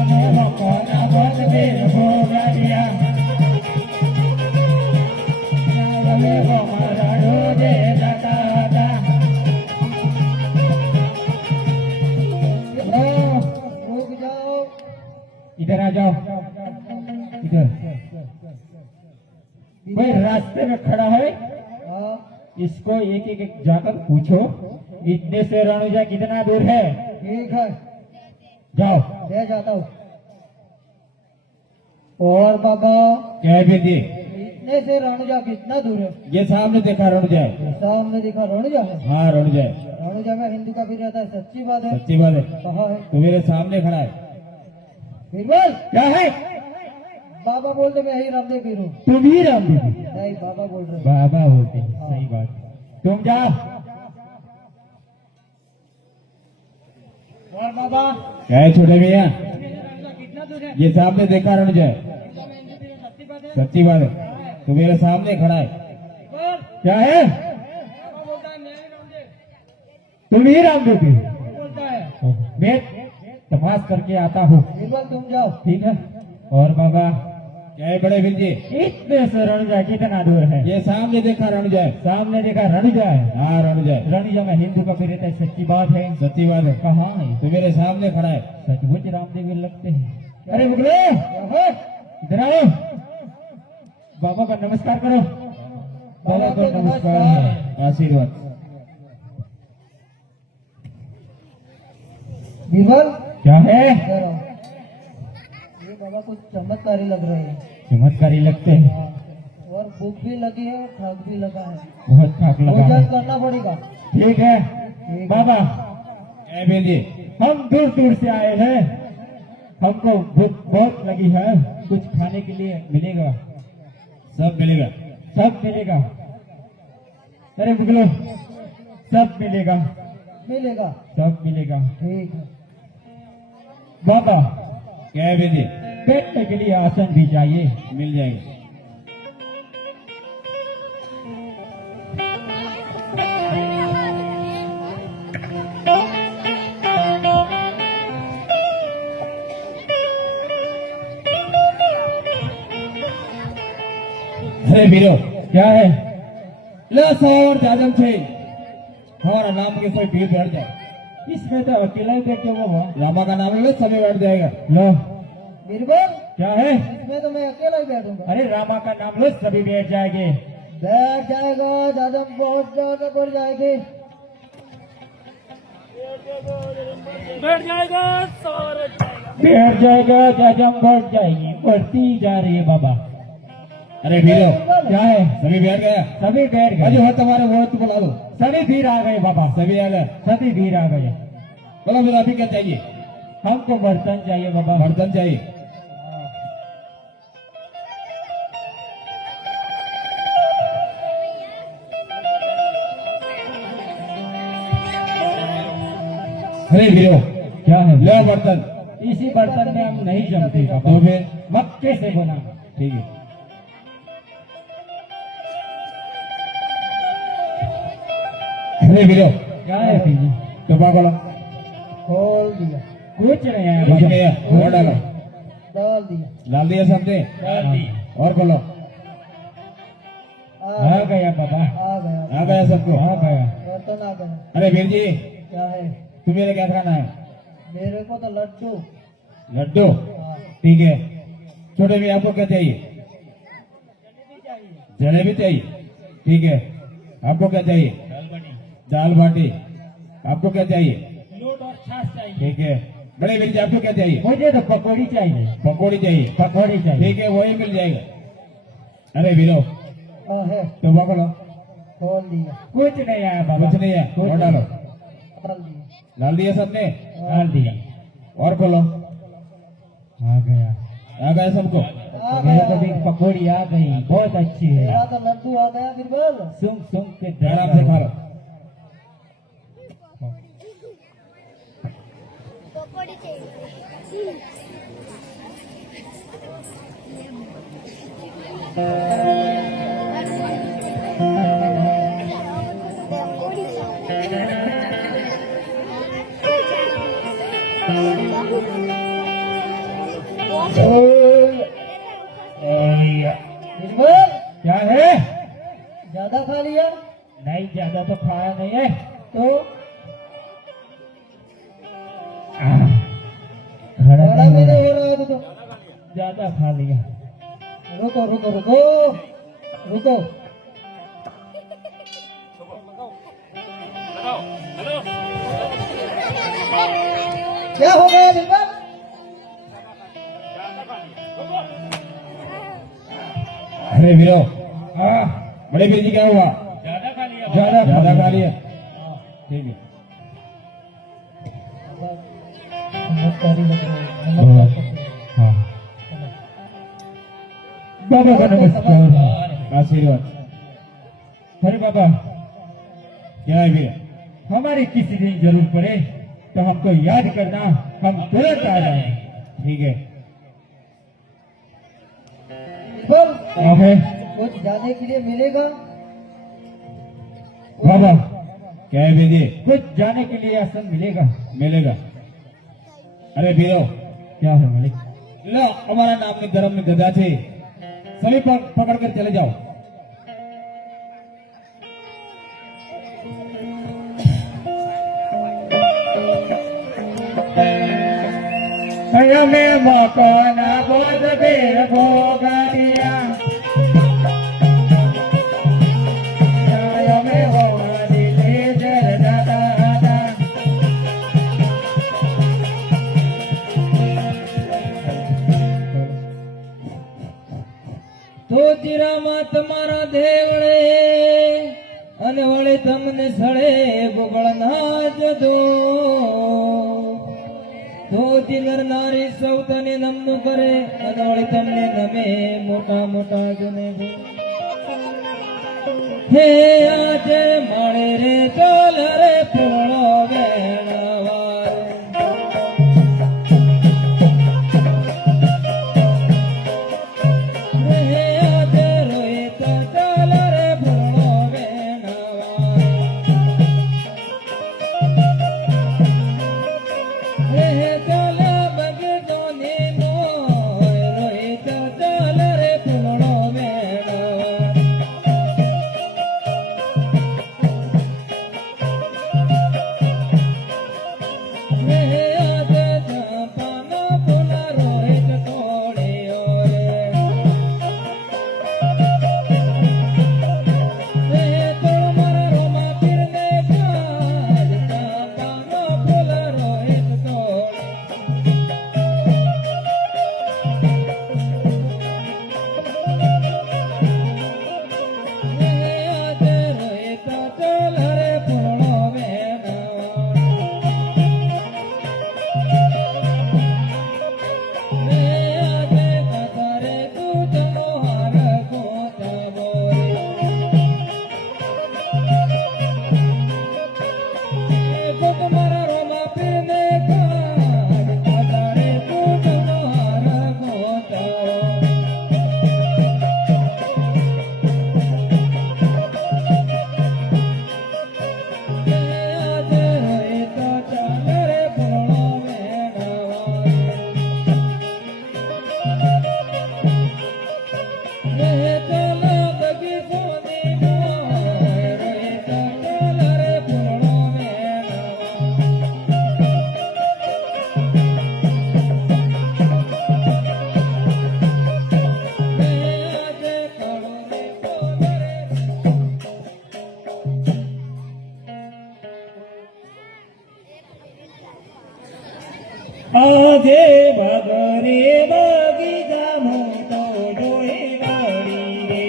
અમે મકોના ભોજ વીર ભોગટ્યા અમે બમરા રોજે જતા હતા रुक जाओ। इधर आ जाओ इधर भाई रास्ते में खड़ा है हाँ इसको एक एक जाकर पूछो इतने से रणुजा कितना दूर है ठीक है, जाओ ले जाता हूँ। और बाबा क्या है बेटी इतने से रणुजा कितना दूर है? ये सामने देखा रणुजा है सामने दिखा रणुजा है। हाँ रणुजा है रणुजा में हिंदू का भी रहता है, सच्ची बात है। सच्ची बात है कहाँ है तो मेरे सामने खड़ा है बीरबल? क्या है बाबा बोलते मैं ही रामदेव पीर हूँ। तुम ही राम दीदी नहीं बाबा बोल रहे हैं। बाबा होते हैं, सही बात तुम जाओ और बाबा क्या है छोटे भैया कितना दूर है? ये सामने देखा रणुजा है सच्ची बात है तो मेरे सामने खड़ा है क्या है तुम ही राम दीदी बोलता है मैं तमाश करके आता हूँ बीरबल तुम जाओ। ठीक है और बाबा क्या है बड़े वीर जी इतने से रणुजा कितना दूर है ये सामने देखा रणुजा है सामने देखा रणुजा है हाँ रणुजा है रणुजा में हिंदू का भी रहता है सच्ची बात है सच्ची बात है कहाँ है तो मेरे सामने खड़ा है सचमुच रामदेव लगते हैं अरे मुगले इधर आओ बाबा का नमस्कार करो बाबा को नमस्कार आशीर्वाद बीरबल क्या है इधर आओ। ये बाबा कुछ चमत्कारी लग रहे हैं। चमत्कारी लगते हैं और भूख भी लगी है, थक भी लगा है। बहुत थाक लगा भोजन है करना पड़ेगा। ठीक है बाबा जी हम दूर दूर से आए हैं हमको भूख बहुत लगी है कुछ खाने के लिए मिलेगा सब मिलेगा सब मिलेगा अरे बुगलो सब मिलेगा मिलेगा सब मिलेगा ठीक है। बाबा क्या है बेटी बैठने के लिए आसन भी चाहिए मिल जाएगा अरे वीरो क्या है और जादम थे हमारा नाम के सब भीड़ बैठ जाए इसमें तो अकेला ही बैठ जाऊंगा वहाँ रामा का नाम है सभी बैठ जाएगा लो बीरबल क्या है इसमें तो मैं अकेला ही बैठूंगा। अरे रामा का नाम लो सभी बैठ जाएंगे बैठ जाएगा दादा बहुत ज्यादा बढ़ जाएगी। बैठ जाएगा जाजम बढ़ जाएगी बढ़ती जा रही है बाबा अरे वीरो क्या है सभी बैठ गया सभी बैठ गए जो है तुम्हारे वो तो बुला लो सभी भीड़ आ गए बाबा सभी आ गए सभी भीड़ आ गए बोलो बोलो अभी क्या चाहिए हमको बर्तन चाहिए बाबा बर्तन चाहिए अरे वीरो क्या है लो बर्तन इसी बर्तन में हम नहीं जमते बाबा तो फिर मक्के से बना ठीक है अरे वीरो क्या है कृपा करो खोल दिया कुछ नहीं है कुछ नहीं है और डालो डाल दिया डाल दिया सबने और बोलो आ गया बाबा आ गया आ गया सबको आ गया बर्तन आ गया। अरे वीर जी क्या है तुम्हें क्या खाना है? मेरे को तो लड्डू। लड्डू, हाँ। ठीक है। छोटे भी आपको क्या चाहिए? जलेबी चाहिए, ठीक है। आपको क्या चाहिए? दाल बाटी। आपको क्या चाहिए? लोट और छाछ चाहिए। ठीक है। बड़े वीर जी आपको क्या चाहिए? मुझे तो पकौड़ी चाहिए। पकौड़ी चाहिए, पकौड़ी चाहिए। ठीक है, वही मिल जाएगा। अरे वीरो, हाँ है, तो खोलो। खोल दिया। कुछ नहीं आया बाबा, कुछ नहीं है, और डालो। डाल दिया। डाल दिया सबने? डाल दिया। और खोलो। आ गया, आ गया सबको? आ मेरे को गया। भी पकौड़ी आ गई, बहुत अच्छी है। मेरा तो लड्डू आ गया बिरबल। सुन सुन के आराम से खा लो। पकौड़ी चाहिए बिरबल, क्या है? ज्यादा खा लिया नहीं, ज्यादा तो खाया नहीं है। तो खड़ा बड़ा नहीं मेरे हो हो रहा है तो। ज्यादा खा लिया। रुको रुको रुको रुको। क्या हो गया बिरबल? अरे वीरो, हाँ, बड़े वीर जी क्या हुआ? ज्यादा खा लिया। ज्यादा खा लिया, ठीक है। नमस्कार ही लग रहे हैं। नमस्कार। हाँ, बाबा का नमस्कार। आशीर्वाद। अरे बाबा, क्या है वीर? हमारी किसी दिन जरूरत पड़े तो हमको याद करना, हम तुरंत आ जाएंगे। ठीक है। बिरबल, हाँ है कुछ जाने के लिए मिलेगा? बाबा, क्या है वीर जी? कुछ जाने के लिए आसन मिलेगा। मिलेगा। अरे वीरो, क्या है मालिक? लो हमारा नाम में धर्म में गदा थे, सभी पकड़ कर चले जाओ। में मकान बोध बेर भोगारिया में होगा दिले जर दादा दादा। તો ચિરામાં તમારા દેવળે અને વળે તમને સળે બગળના જદો તો નર નારી સૌ તને નમનું કરે અને વળે તમને નમે મોટા મોટા જને હે આજે માળે રે ચાલ રે પૂર્ણો વેણવાર આજે ભગરે બગીચામાં તો જોઈ વળી રે.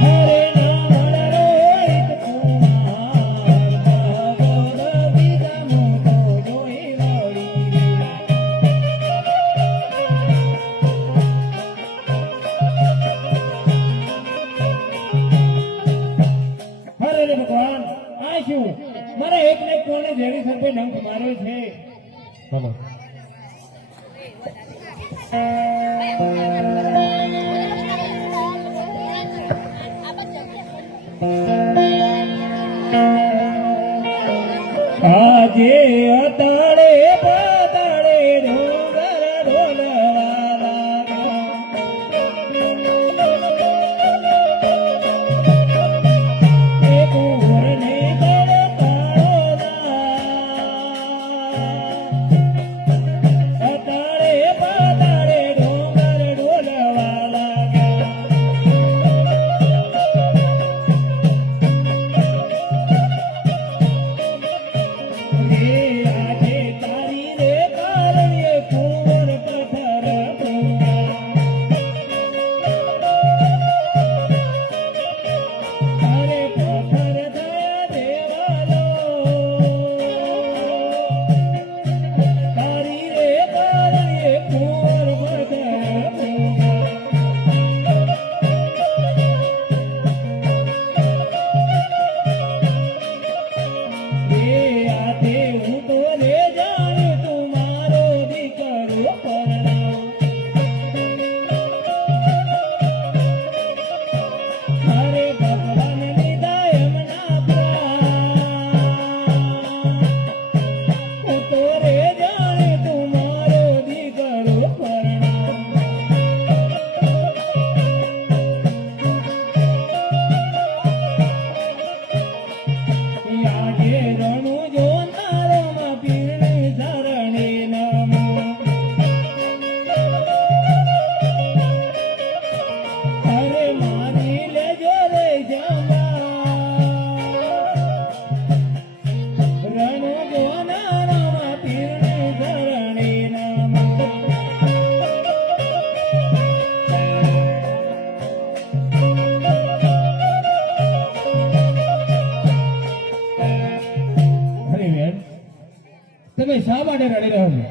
હરે નામ રોહિત કુમાર, ભગર બગીચામાં તો જોઈ વળી રે. અરે રે ભગવાન, આ શું મારા એકને કોને જેવી સર્પે ડંખ માર્યો છે. આજે અતાળે પાતાળે ડોંગર ઢોલવા લાગ્યા. એ કુંવરને તડકાળો અતાળે પાતાળે ડોંગર ઢોલવા લાગ્યા. રે આજે તારી રે કારણે કુંવર પથ્થર પૂંગા. અરે પથ્થર થયા દેવાલો, તારી રે કારણે કુંવર પથ્થર પૂંગા. રે આજે હું તો રે જાણું તું મારો દીકરો પરણાવ. અરે ભગવાન લીધા એમના પ્રાણ, હું તો રે જાણું તું મારો દીકરો પરણાવ. આજે રણું જોનારોમાં પીરણી શરણે નમો. અરે મારી લેજો રે જમા, રણું જોનારોમાં પીરણી શરણે નમો. અરે બેન, તમે શા માટે રડી રહ્યો છો?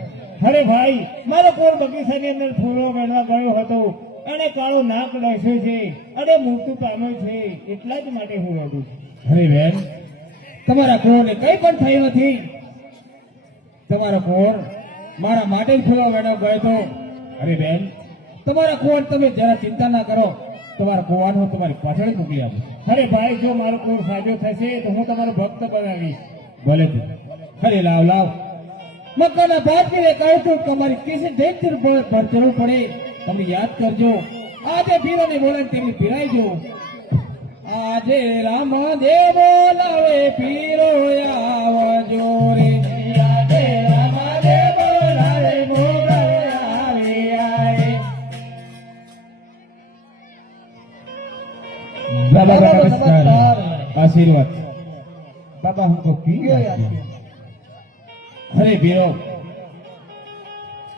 અરે ભાઈ, મારો કોર બગીચાની અંદર ફૂલો વેણવા ગયો હતો અને કાળો નાક ડસ્યો છે અને મૃત્યુ પામ્યો છે, એટલા જ માટે હું રડું છું. અરે બેન, તમારા કોરને કંઈ પણ થયું નથી. તમારો કોર મારા માટે જ ફૂલો વેણવા ગયો હતો. અરે બેન, તમારા કોર તમે જરા ચિંતા ના કરો, તમારા કોવાને હું તમારી પાછળ જ મોકલી આપું. અરે ભાઈ, જો મારો કોર સાજો થશે તો હું તમારો ભક્ત બનાવીશ. ભલે તું. અરે લાવ લાવ, મક્કાના બાદને કહ્યું તું કે અમારી કિસી દેખતી પર ચડવું પડે, તમે યાદ કરજો. આજે પીરોને બોલે તેમની પીરાઈજો. આજે રામદેવ બોલાવે પીરો આવજો રે. આજે રામદેવ બોલાવે બોલાવે આવે આવે. बाबा का नमस्कार, आशीर्वाद। बाबा हमको पी अरे बीरो,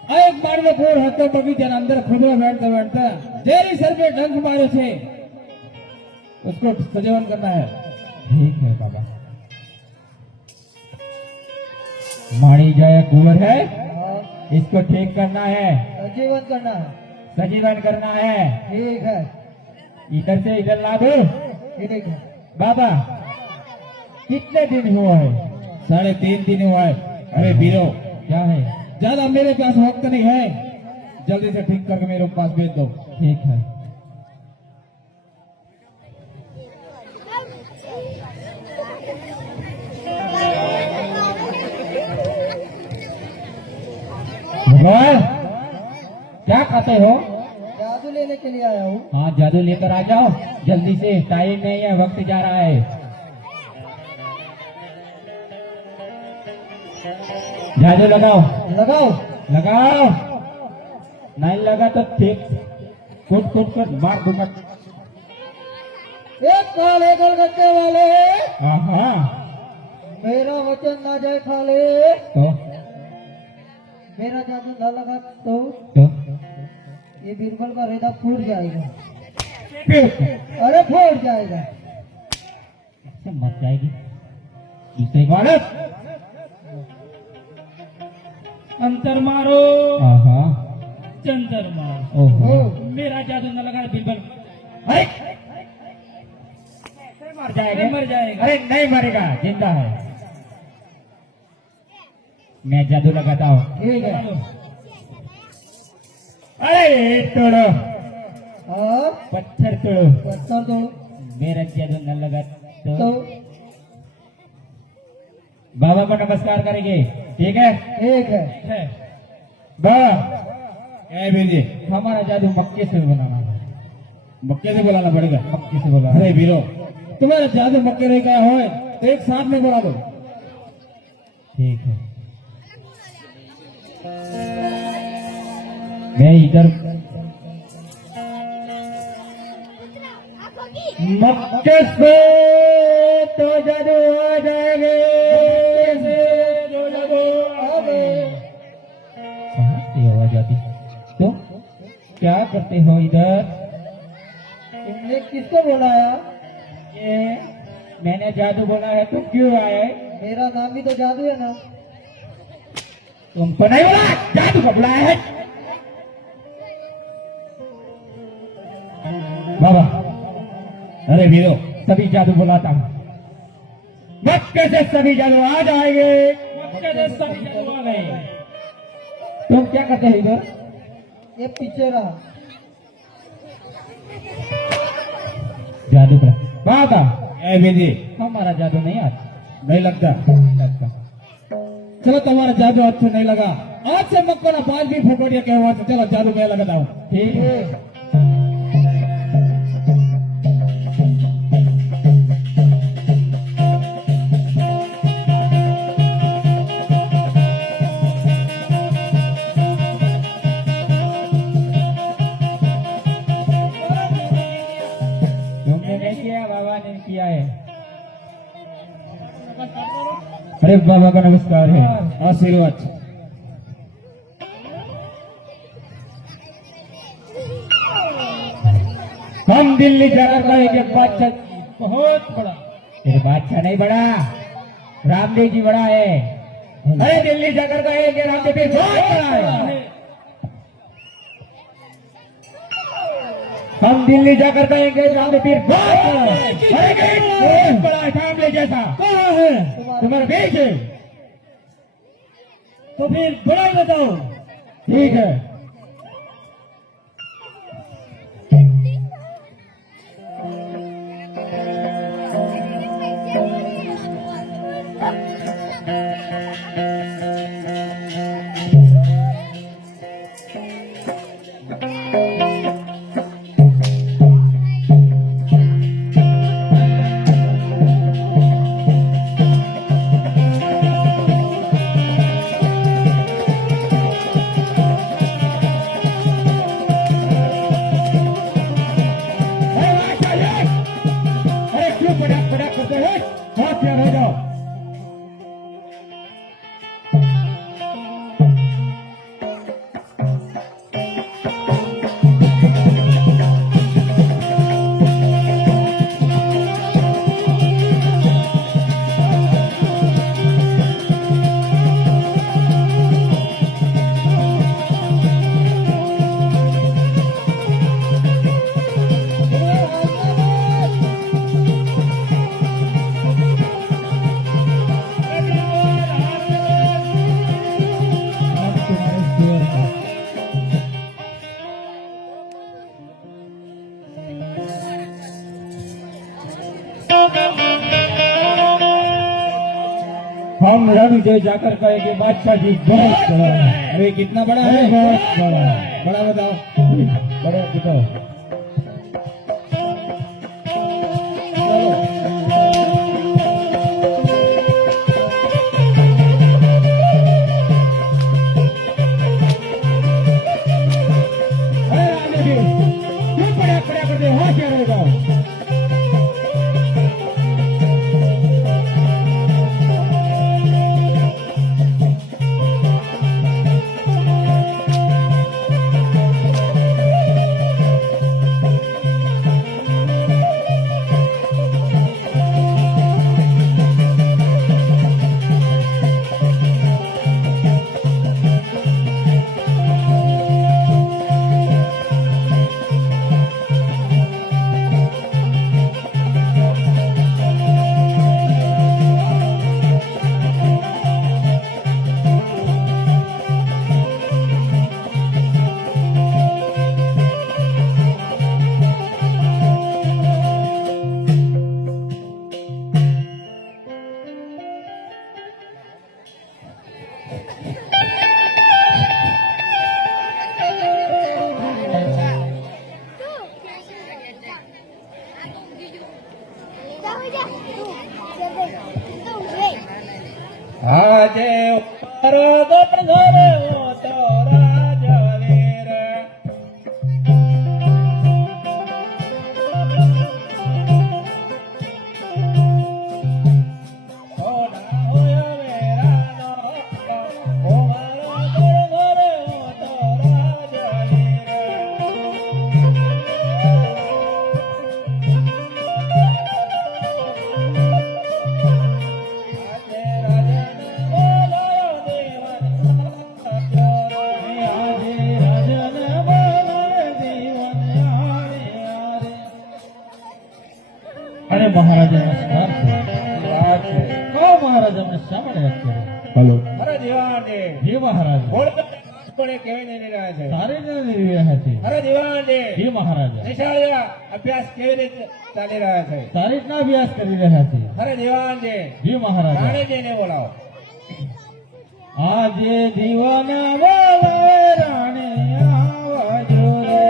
આ એક બાળનો કોર હતો બગીચાના અંદર ખુદરો બેઠતા બેઠતા જેરી સર पे डंक मारे थे, उसको सजीवन करना है। ठीक है बाबा। माणी जय कुंवर है, इसको ठीक करना है, सजीवन करना है। सजीवन करना है। ठीक है इधर से इधर ला दो। ठीक है। बाबा कितने दिन हुआ है? 3.5 दिन हुआ है। अरे बीरो क्या है? ज्यादा मेरे पास वक्त नहीं है, जल्दी से ठीक करके मेरे पास भेज दो। ठीक है। भगवान क्या खाते हो? जादू लेने के लिए आया हूँ। हाँ जादू लेकर आ जाओ जल्दी से, टाइम नहीं है, वक्त जा रहा है। जादू लगाओ लगाओ। लगाओ, नहीं लगा तो ठीक कूट कूट कर मार दूंगा। एक काले कलकत्ते वाले, हाँ मेरा वचन ना जाए खाले, तो मेरा जादू ना लगा तो तो ये बीरबल का रेदा फूट जाएगा। फिर अरे फूट जाएगा। से मर जाएगी दूसरे भारत। अंतर मारो हाँ चंतर मारो। ओहो मेरा जादू न लगा बिल्कुल अरे मर जाएगा। मर जाएगा। अरे नहीं मरेगा, जिंदा है। मैं जादू लगाता हूँ। ठीक है। अरे तोड़ो, हाँ पत्थर तोड़ो। पत्थर दो मेरा जादू न लगा तो तो बाबा को नमस्कार करेंगे, ठीक है? ठीक है। है। बाबा ए वीर जी, हमारा जादू मक्के से बनाना है। मक्के से बुलाना पड़ेगा। मक्के से बुला। अरे वीरो, तुम्हारा जादू मक्के नहीं गया हो तो एक साथ में बुला दो। ठीक है। मैं इधर आप होगी मक्के से तो जादू आ जाएंगे। कहाँ से आवाज आती? तो क्या करते हो इधर? तुमने किसको बुलाया? ये मैंने जादू बोला है, तुम क्यों आए? मेरा नाम भी तो जादू है ना। तुमको नहीं बोला, जादू को बुलाया है। बाबा, अरे वीरो, सभी जादू बुलाता हूँ। मक्के से सभी जादू आ जाएंगे। मक्के से सभी जादू आ गए। तुम क्या करते हो इधर? ये पीछे रहा। जादू का बाबा ए बेजी, हमारा जादू नहीं आता, नहीं लगता। चलो तुम्हारा जादू अच्छा नहीं लगा, आज से मक्को ना पांच भी फुकड़िया के हुआ, चलो जादू मैं लगाता हूँ। ठीक है। तुमने नहीं किया, बाबा ने किया है। अरे बाबा का नमस्कार है, आशीर्वाद। हम दिल्ली जाकर कहेंगे बादशाह बहुत बड़ा। तेरे बादशाह नहीं बड़ा, रामदेव जी बड़ा है। अरे दिल्ली जाकर कहेंगे रामदेव जी बहुत बड़ा है। हम दिल्ली जाकर कहेंगे रामदेव पीर बहुत बड़ा है। अरे गेट बहुत बड़ा है, सामने जैसा। कहाँ है? तुम्हारे बीच है। तो फिर बड़ा ही बताओ। ठीक है। अरे क्यों पटाख पटाख करते हैं? हाथ याद हो जाओ। हम रणजय जाकर कहेंगे बादशाह जी बहुत बड़ा है। अरे कितना बड़ा है? बहुत बड़ा। बड़ा बताओ, बड़ा बताओ। अरे रामदेव जी, क्यों पटाख पटाख करते हो? हाथ याद हो जाओ। જાઓ જા તું રે આજે ઉપર ઘરે તો રાજવીર ઓના હોય વેરાનો ઓ મારો ઘરે તો રાજવીર અરે મહારાજા નમસ્કાર છે કહો મહારાજ અમને શા માટે યાદ કર્યો હલો અરે દિવાને જી મહારાજ કોણે કેવી નહીં રહ્યા છે સારી રીતે રહ્યા છે અરે દિવાને જી મહારાજા નિશાળના અભ્યાસ કેવી રીતે ચાલી રહ્યા છે સારી રીતના અભ્યાસ કરી રહ્યા છે અરે દિવાને જી મહારાજા રાણીજીને બોલાવો આજે જીવન બોલાવે રાણી આવજો રે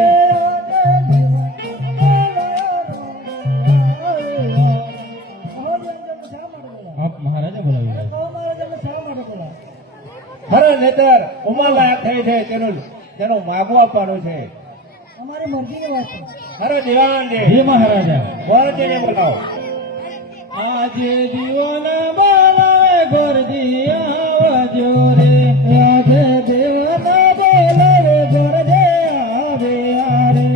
આપ મહારાજા બોલાવી રહ્યા છો. અરે નેતર ઉમર લાયક થઈ છે તેનું માગું આપવાનું છે અમારી મરજીની વાત છે. અરે દિવાને જી મહારાજા ગોરજીને બોલાવો આજે જીવન બોલાવે ગોરજી આવજો રે આજે જીવન બોલાવે ગોરજી આવે આરે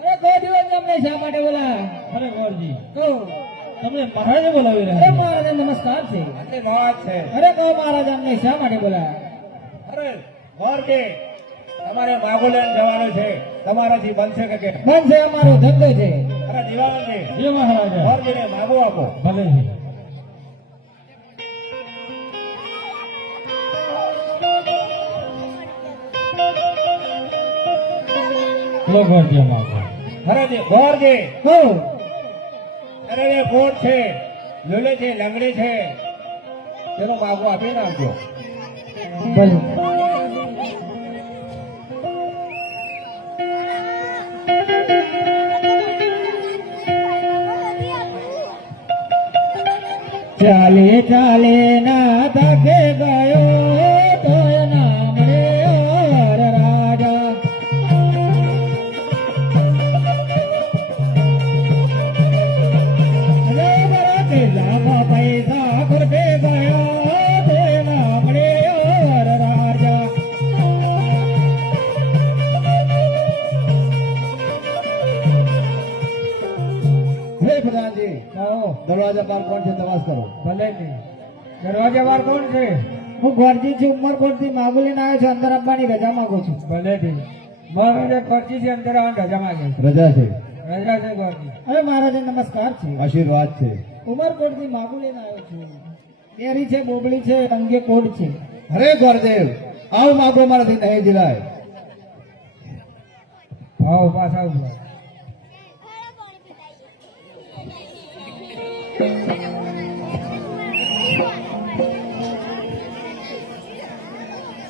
અરે ગોરજી તમને શા માટે બોલા અરે ગોરજી કહો તમને મહારાજે બોલાવી રહ્યા અરે મહારાજ નમસ્કાર છે આટલી વાત છે અરે કહો મહારાજ અમને શા માટે બોલા અરે ગોરજી તમારે માગું લઈને જવાનું છે તમારાથી બનશે કે કેમ? બનશે અમારો ધંધો છે અરે દિવાને જી મહારાજા ગોરજીને માગું આપો ભલે છે લો ગોરજી માગો અરે ગોરજી કહો અરે એ કોટ છે લુલે છે લંગડી છે તેનું માગું આપી નાખજો ભલે ચાલે ચાલે ના તકે ગયો તો નામ રે ઓર રાજા રે બરા કે લાંબા પૈસા ખર્ચે ગયો તે નામ રે ઓર રાજા હે પ્રધાનજી આવો દરવાજા પર કોણ છે તપાસ કરો ભલે નહીં દરવાજા વાર કોણ છે હું ગોરજી છું ઉમરકોટ થી માગુ લઈને આવ્યો છું અંદર આપવાની રજા માંગુ છું ભલે ઠીક મારું જે ખર્ચી છે અંદર આવવાની રજા માંગે રજા છે રજા છે ગોરજી અરે મહારાજે નમસ્કાર છે આશીર્વાદ છે ઉમરકોટ થી માગુ લઈને આવ્યો છું કેરી છે બોબડી છે અંગે કોડ છે અરે ગોરદેવ આવ માગો મારાથી નહીં જીલાય આવો પાછા ઉભા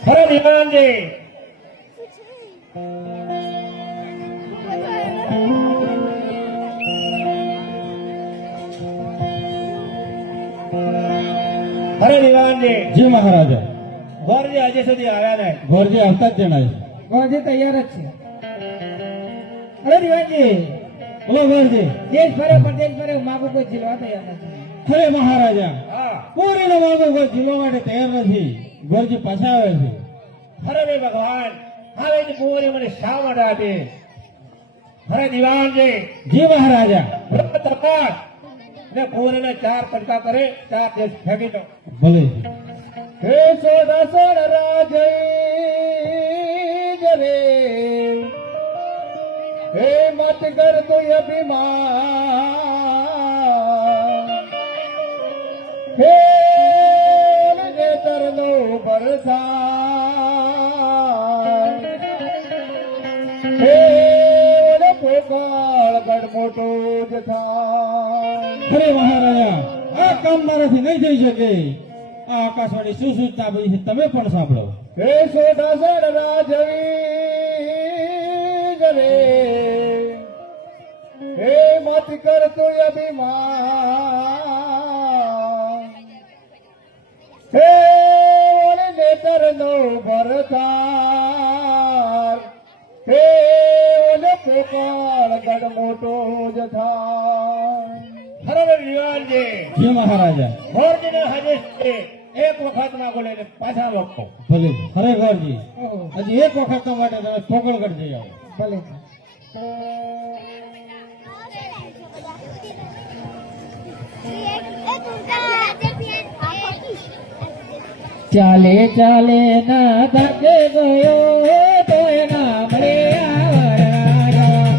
અરે દિવાનજી અરે દિવાનજી જી મહારાજા ગોરજી આજે સુધી આવ્યા નહીં ગોરજી આવતા જ જણાય ગોરજી તૈયાર જ છે અરે દિવાનજી બોલો ગોરજી દેશ ફરે પરદેશ ફરે માગુ કોઈ જીલવા તૈયાર નથી અરે મહારાજા હા પૂરીનો માગુ કોઈ જીલવા માટે તૈયાર નથી ગોરજી પાછા આવે છે અરે રે ભગવાન હવે જ પૂરી મને શા માટે આપી અરે દિવાનજી જી મહારાજા તપાસ ને પૂરીને 4 પટકા કરે 4 દેશ ફેંકી દો ભલે હે સોડા સોડા રાજે જરે હે મત કર તું અભિમાન હે નેતરનો બરસાન હે પોકાળ ગઢ મોટો જ થાય અરે મહારાજા આ કામ મારાથી નહીં થઈ શકે આ આકાશવાણી શું સૂચના આપી છે તમે પણ સાંભળો હે સોડા સોડા રાજે જરે હે મત કર તું અભિમાન હે ઓરે નેતર નો ભરતાર હે ઓલે પોકાર ગઢ મોટો જ થાય બરોબર યુવાનજી જી મહારાજા ભોરજીને હાજર છે એક વખત માં બોલે ને પાછા લોકો ભલે ખરેખરજી હજી એક વખત તો માટે તમે પોકળગઢ જઈ આવો ભલે ચાલે ચાલે ના થાકે ગયો તો એના મળે આવરાયો.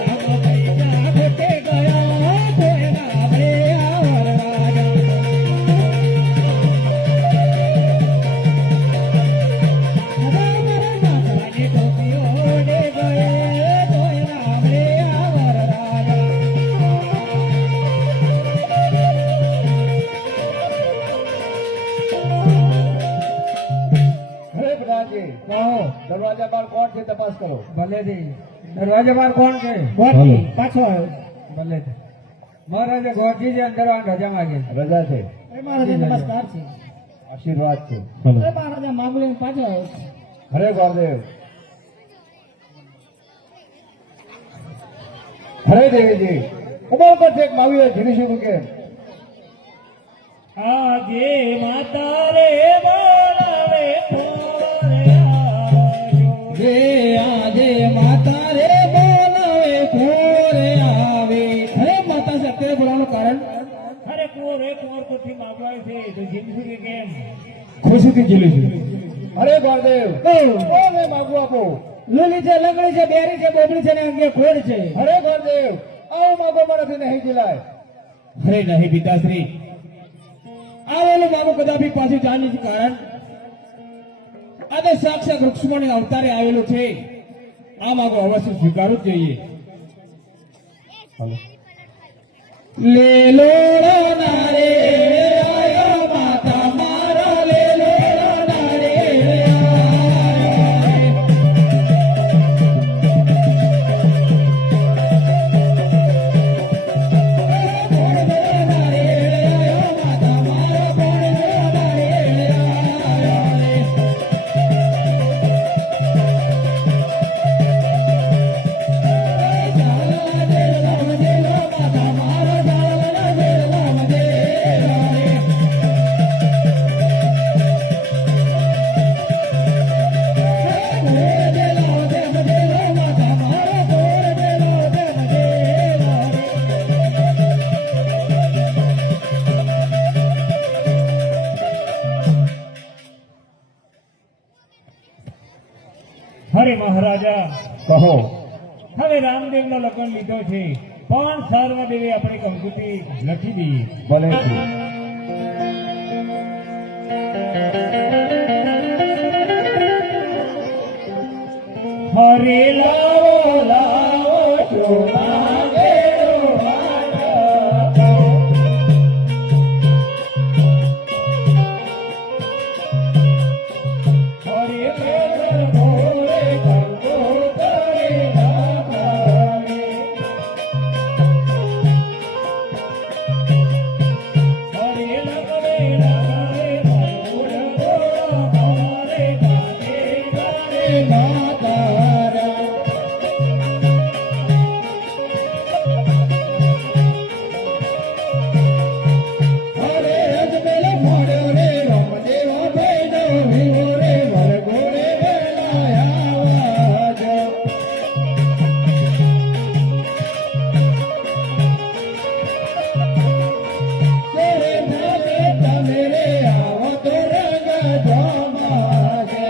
થાકે ગયો તો એના મળે આવરાયો. માતાની ટોપીઓ ઓઢે ગયે તો એના મળે આવરાયો. હરે પ્રધાનજી કહો દરવાજા બાર કોણ છે તપાસ કરો ભલે જી દરવાજા બાર કોણ છે ભલે. પાછો આવ્યો ભલે મહારાજે ગોરજી જે અંદર રજા માંગે રજા છે એ મહારાજે નમસ્કાર છે. આશીર્વાદ છે ભલે એ મહારાજા મામલે પાછો આવ્યો છે. હરે ગોરદેવ હરે દેવીજી ઉમર પર એક માવી જીરીશું કે આજે માતા રે બોલાવે કોરે આવ્યો જે આજે માતા રે બોલાવે ઘોરે આવે. અરે માતા છે અત્યારે બોલાવવાનું કારણ અરે કોરે કોર કોથી માગવાય છે તો જીમશું કે કેમ ખુશીથી ઝીલી છું હરે ગોરદેવ કોને માગવું આપો લીલી છે, લંગડી છે, બેરી છે, બોબડી છે ને અંગે ખોડ છે. હરે ગોરદેવ આવું માગો મારાથી નહીં જીલાય અરે નહીં પિતાશ્રી આવેલું મામું કદાપી પાછું જાણી છે કારણ આ તો સાક્ષાત રૂક્ષ્મણી અવતારે આવેલું છે. આ માગો અવશ્ય સ્વીકારવું જ જોઈએ. લેલો નારે આયો માતા મારા લેલો નારે હરે મહારાજા કહો હવે રામદેવ નો લગ્ન લીધો છે પણ સર્વદેવી આપણી કંકુતિ લખી દઈએ ભલે છે હરે લાવો લાવો ચોના ઘેરો માતા. હરે કેસર મોરે કંકોત્રી નાથાને. હરે લગવે લગવે મોર ગોળા મોરે ગાને ગાને માતારા. અરે અજમેર મોડ્યો રે રામદેવ ભેજો વિવો રે વરગોળે વેલાયા વાજો. તેરે ભાગે તમે રે આવો તો રંગ જમાજે.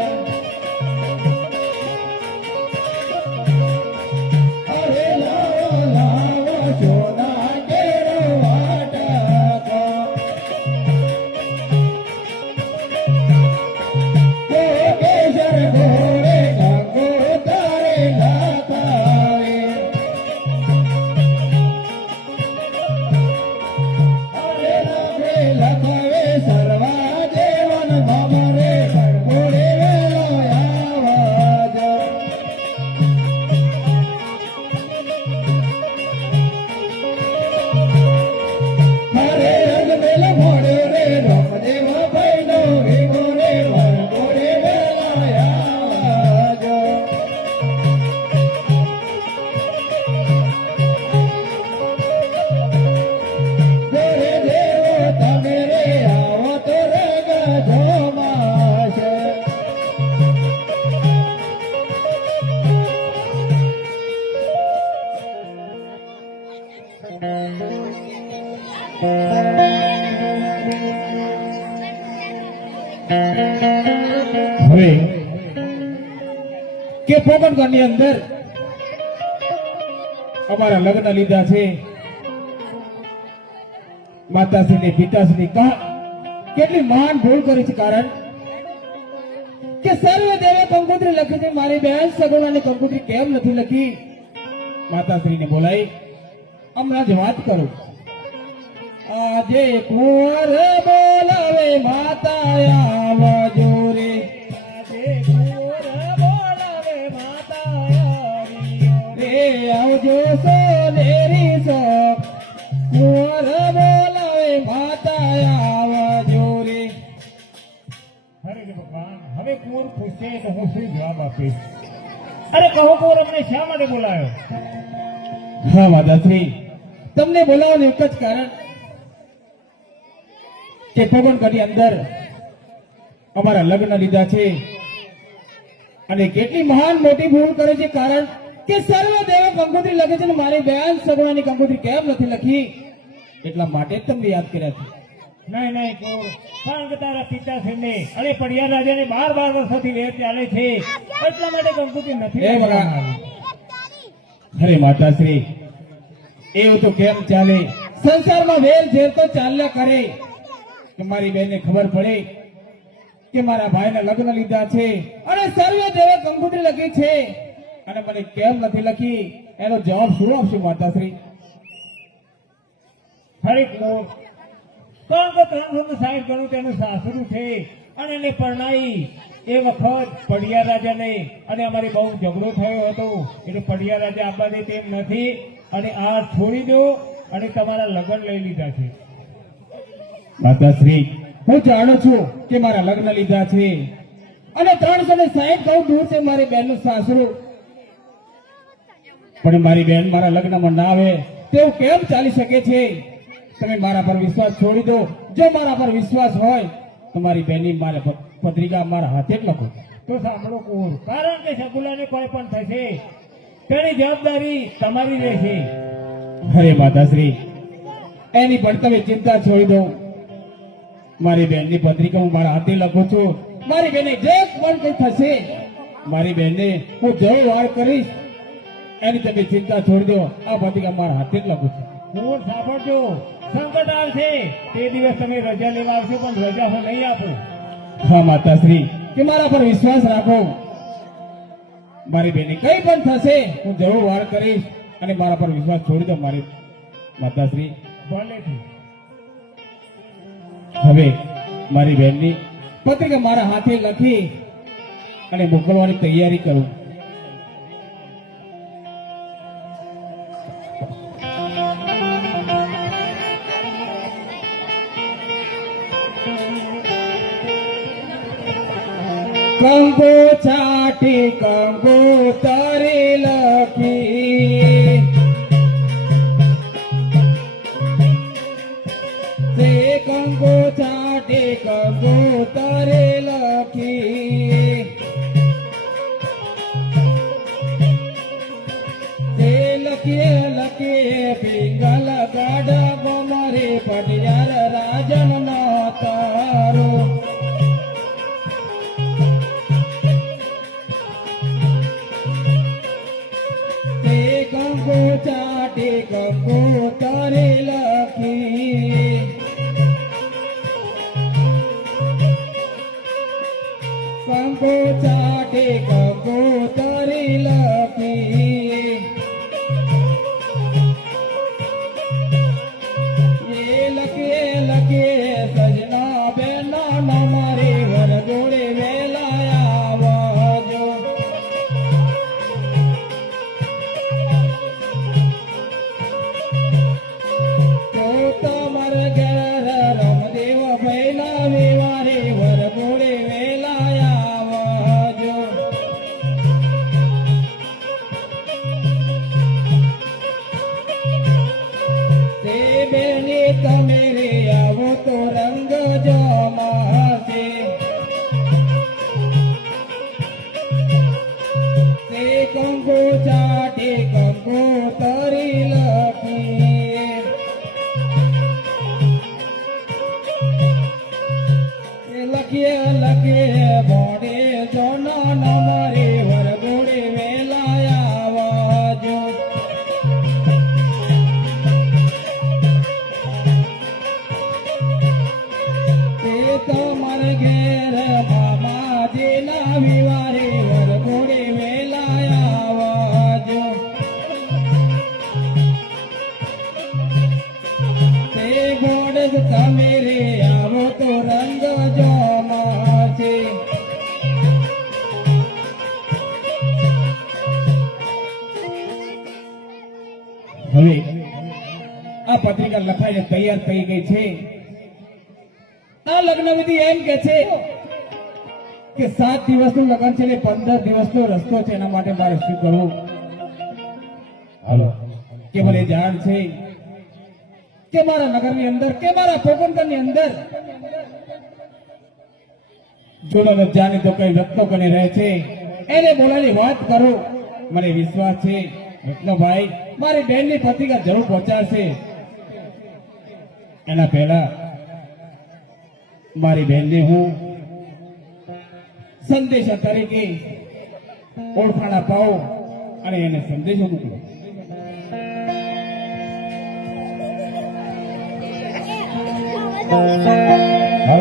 કે પોકણગઢની અંદર અમારા લગ્ન લીધા છે માતાશ્રી પિતાશ્રી કેટલી મહાન ભૂલ કરી છે કારણ કે સર્વે દેવે કંકોત્રી લખી છે મારી બહેન સગુણાની કંકોત્રી કેમ નથી લખી માતાશ્રીને બોલાઈ હમણાં જ વાત કરું આજે કુંવર બોલાવે માતા આવજો રે આજે કુંવર બોલાવે માતા રે આવજો સોનેરી સો કુંવર બોલાવે માતા આવજો રે. અરે ભગવાન, હવે કુંવર પૂછે તો હું શું જવાબ આપીશ? અરે કહો કુંવર અમને શા માટે બોલાયો? હા માતાશ્રી, તમને બોલાવવાનું એક જ કારણ કે પોકણગઢની અંદર અમારા લગ્ન લીધા છે અને કેટલી મહાન મોટી ભૂલ કરે છે કારણ કે સર્વ દેવ કંકોત્રી લખે છે ને મારી બહેન સગુણાની કંકોત્રી કેમ નથી લખી એટલા માટે જ તમને યાદ કર્યા છે. નહીં નહીં કુંવર, કારણ કે તારા પિતાશ્રીને અને પડિયા રાજાને 12 વર્ષોથી વેર ચાલે છે એટલા માટે કંકોત્રી નથી એ બરા. લખવામાં. અરે માતાશ્રી, એવું તો કેમ ચાલે? સંસારમાં વેર ઝેર તો ચાલ્યા કરે કે મારી બહેનને ખબર પડે કે મારા ભાઈના લગ્ન લીધા છે અને સર્વે દેવે કંકોત્રી લખી છે અને મને કેમ નથી લખી એનો જવાબ શું આપશું માતાશ્રી? હરે કુંવર, કારણ કે 360 ગણું તેનું સાસરું છે અને એને પરણાઈ એ વખત પડિયા રાજાને અને અમારી બહુ ઝઘડો થયો હતો એટલે પડિયા રાજા આપવા દે તેમ નથી અને આ છોડી દો અને તમારા લગ્ન લઈ લીધા છે. માતાશ્રી, હું જાણું છું કે મારા લગ્ન લીધા છે અને 360 બહુ દૂર છે મારી બહેનનું સાસરું, પણ મારી બહેન મારા લગ્નમાં ના આવે તેવું કેમ ચાલી શકે છે? તમે મારા પર વિશ્વાસ છોડી દો. જો મારા પર વિશ્વાસ હોય તો મારી બહેનની મારા પત્રિકા મારા હાથે જ લખો. તો સાંભળો કુંવર, કારણ કે સગુલાને કોઈ પણ થશે તેની જવાબદારી તમારી રહેશે. અરે માતાશ્રી, એની પણ તમે ચિંતા છોડી દો. મારી બહેનની પત્રિકા હું મારા હાથે લખું છું. મારી બહેને જે પણ કંઈ થશે મારી બહેનને હું જરૂર વાર કરીશ. એની તમે ચિંતા છોડી દો. આ પત્રિકા મારા હાથે જ લખું છું. કુંવર સાંભળજો, સંકટ આવશે તે દિવસ તમે રજા લેવા આવશો પણ રજા હું નહીં આપું. હા માતાશ્રી, કે મારા પર વિશ્વાસ રાખો. મારી બહેને કઈ પણ થશે હું જરૂર વાર કરીશ અને મારા પર વિશ્વાસ છોડી દો મારી માતાશ્રી. ભલેથી. હવે મારી બહેનની પત્રિકા મારા હાથે લખી અને મોકલવાની તૈયારી કરું. કંગો છાટી કંગો તારી લખી તે કંગો છાટી કંગો તારી લખી તે લખીએ પિંગલ ગાડા ગોમરે પટિયાર રાજન નો તારો ચાટી કંકુ તારી લખી કંકુ ચાટી કંકુ તારી લખી લખીએ સજના બેના મારી વરગોળે વેલા આવજો. તમે રે આવો તો રંગ જમાશે તે કંકુ ચાટી કંકુ તારી લખી લખીએ ભોડે જોના મારી વરગોડે હવે આ પત્રિકા લખાઈને તૈયાર થઈ ગઈ છે. આ લગ્ન વિધિ એમ કે છે કે 7 દિવસનું લગ્ન છે ને 15 દિવસનો રસ્તો છે. એના માટે મારે શું કરવું? હાલો કે મને જાણ છે કે મારા નગરની અંદર કે મારા પોકરણની અંદર જોડો જાણી તો કઈ રત્નો કરી રહે છે. એને બોલાની વાત કરો. મને વિશ્વાસ છે રત્નભાઈ મારી બહેનની પત્રિકા જરૂર પહોંચાડશે. એના પહેલા મારી બહેનને હું સંદેશા તરીકે ઓળખાણ અપાવો અને એને સંદેશો મોકલો.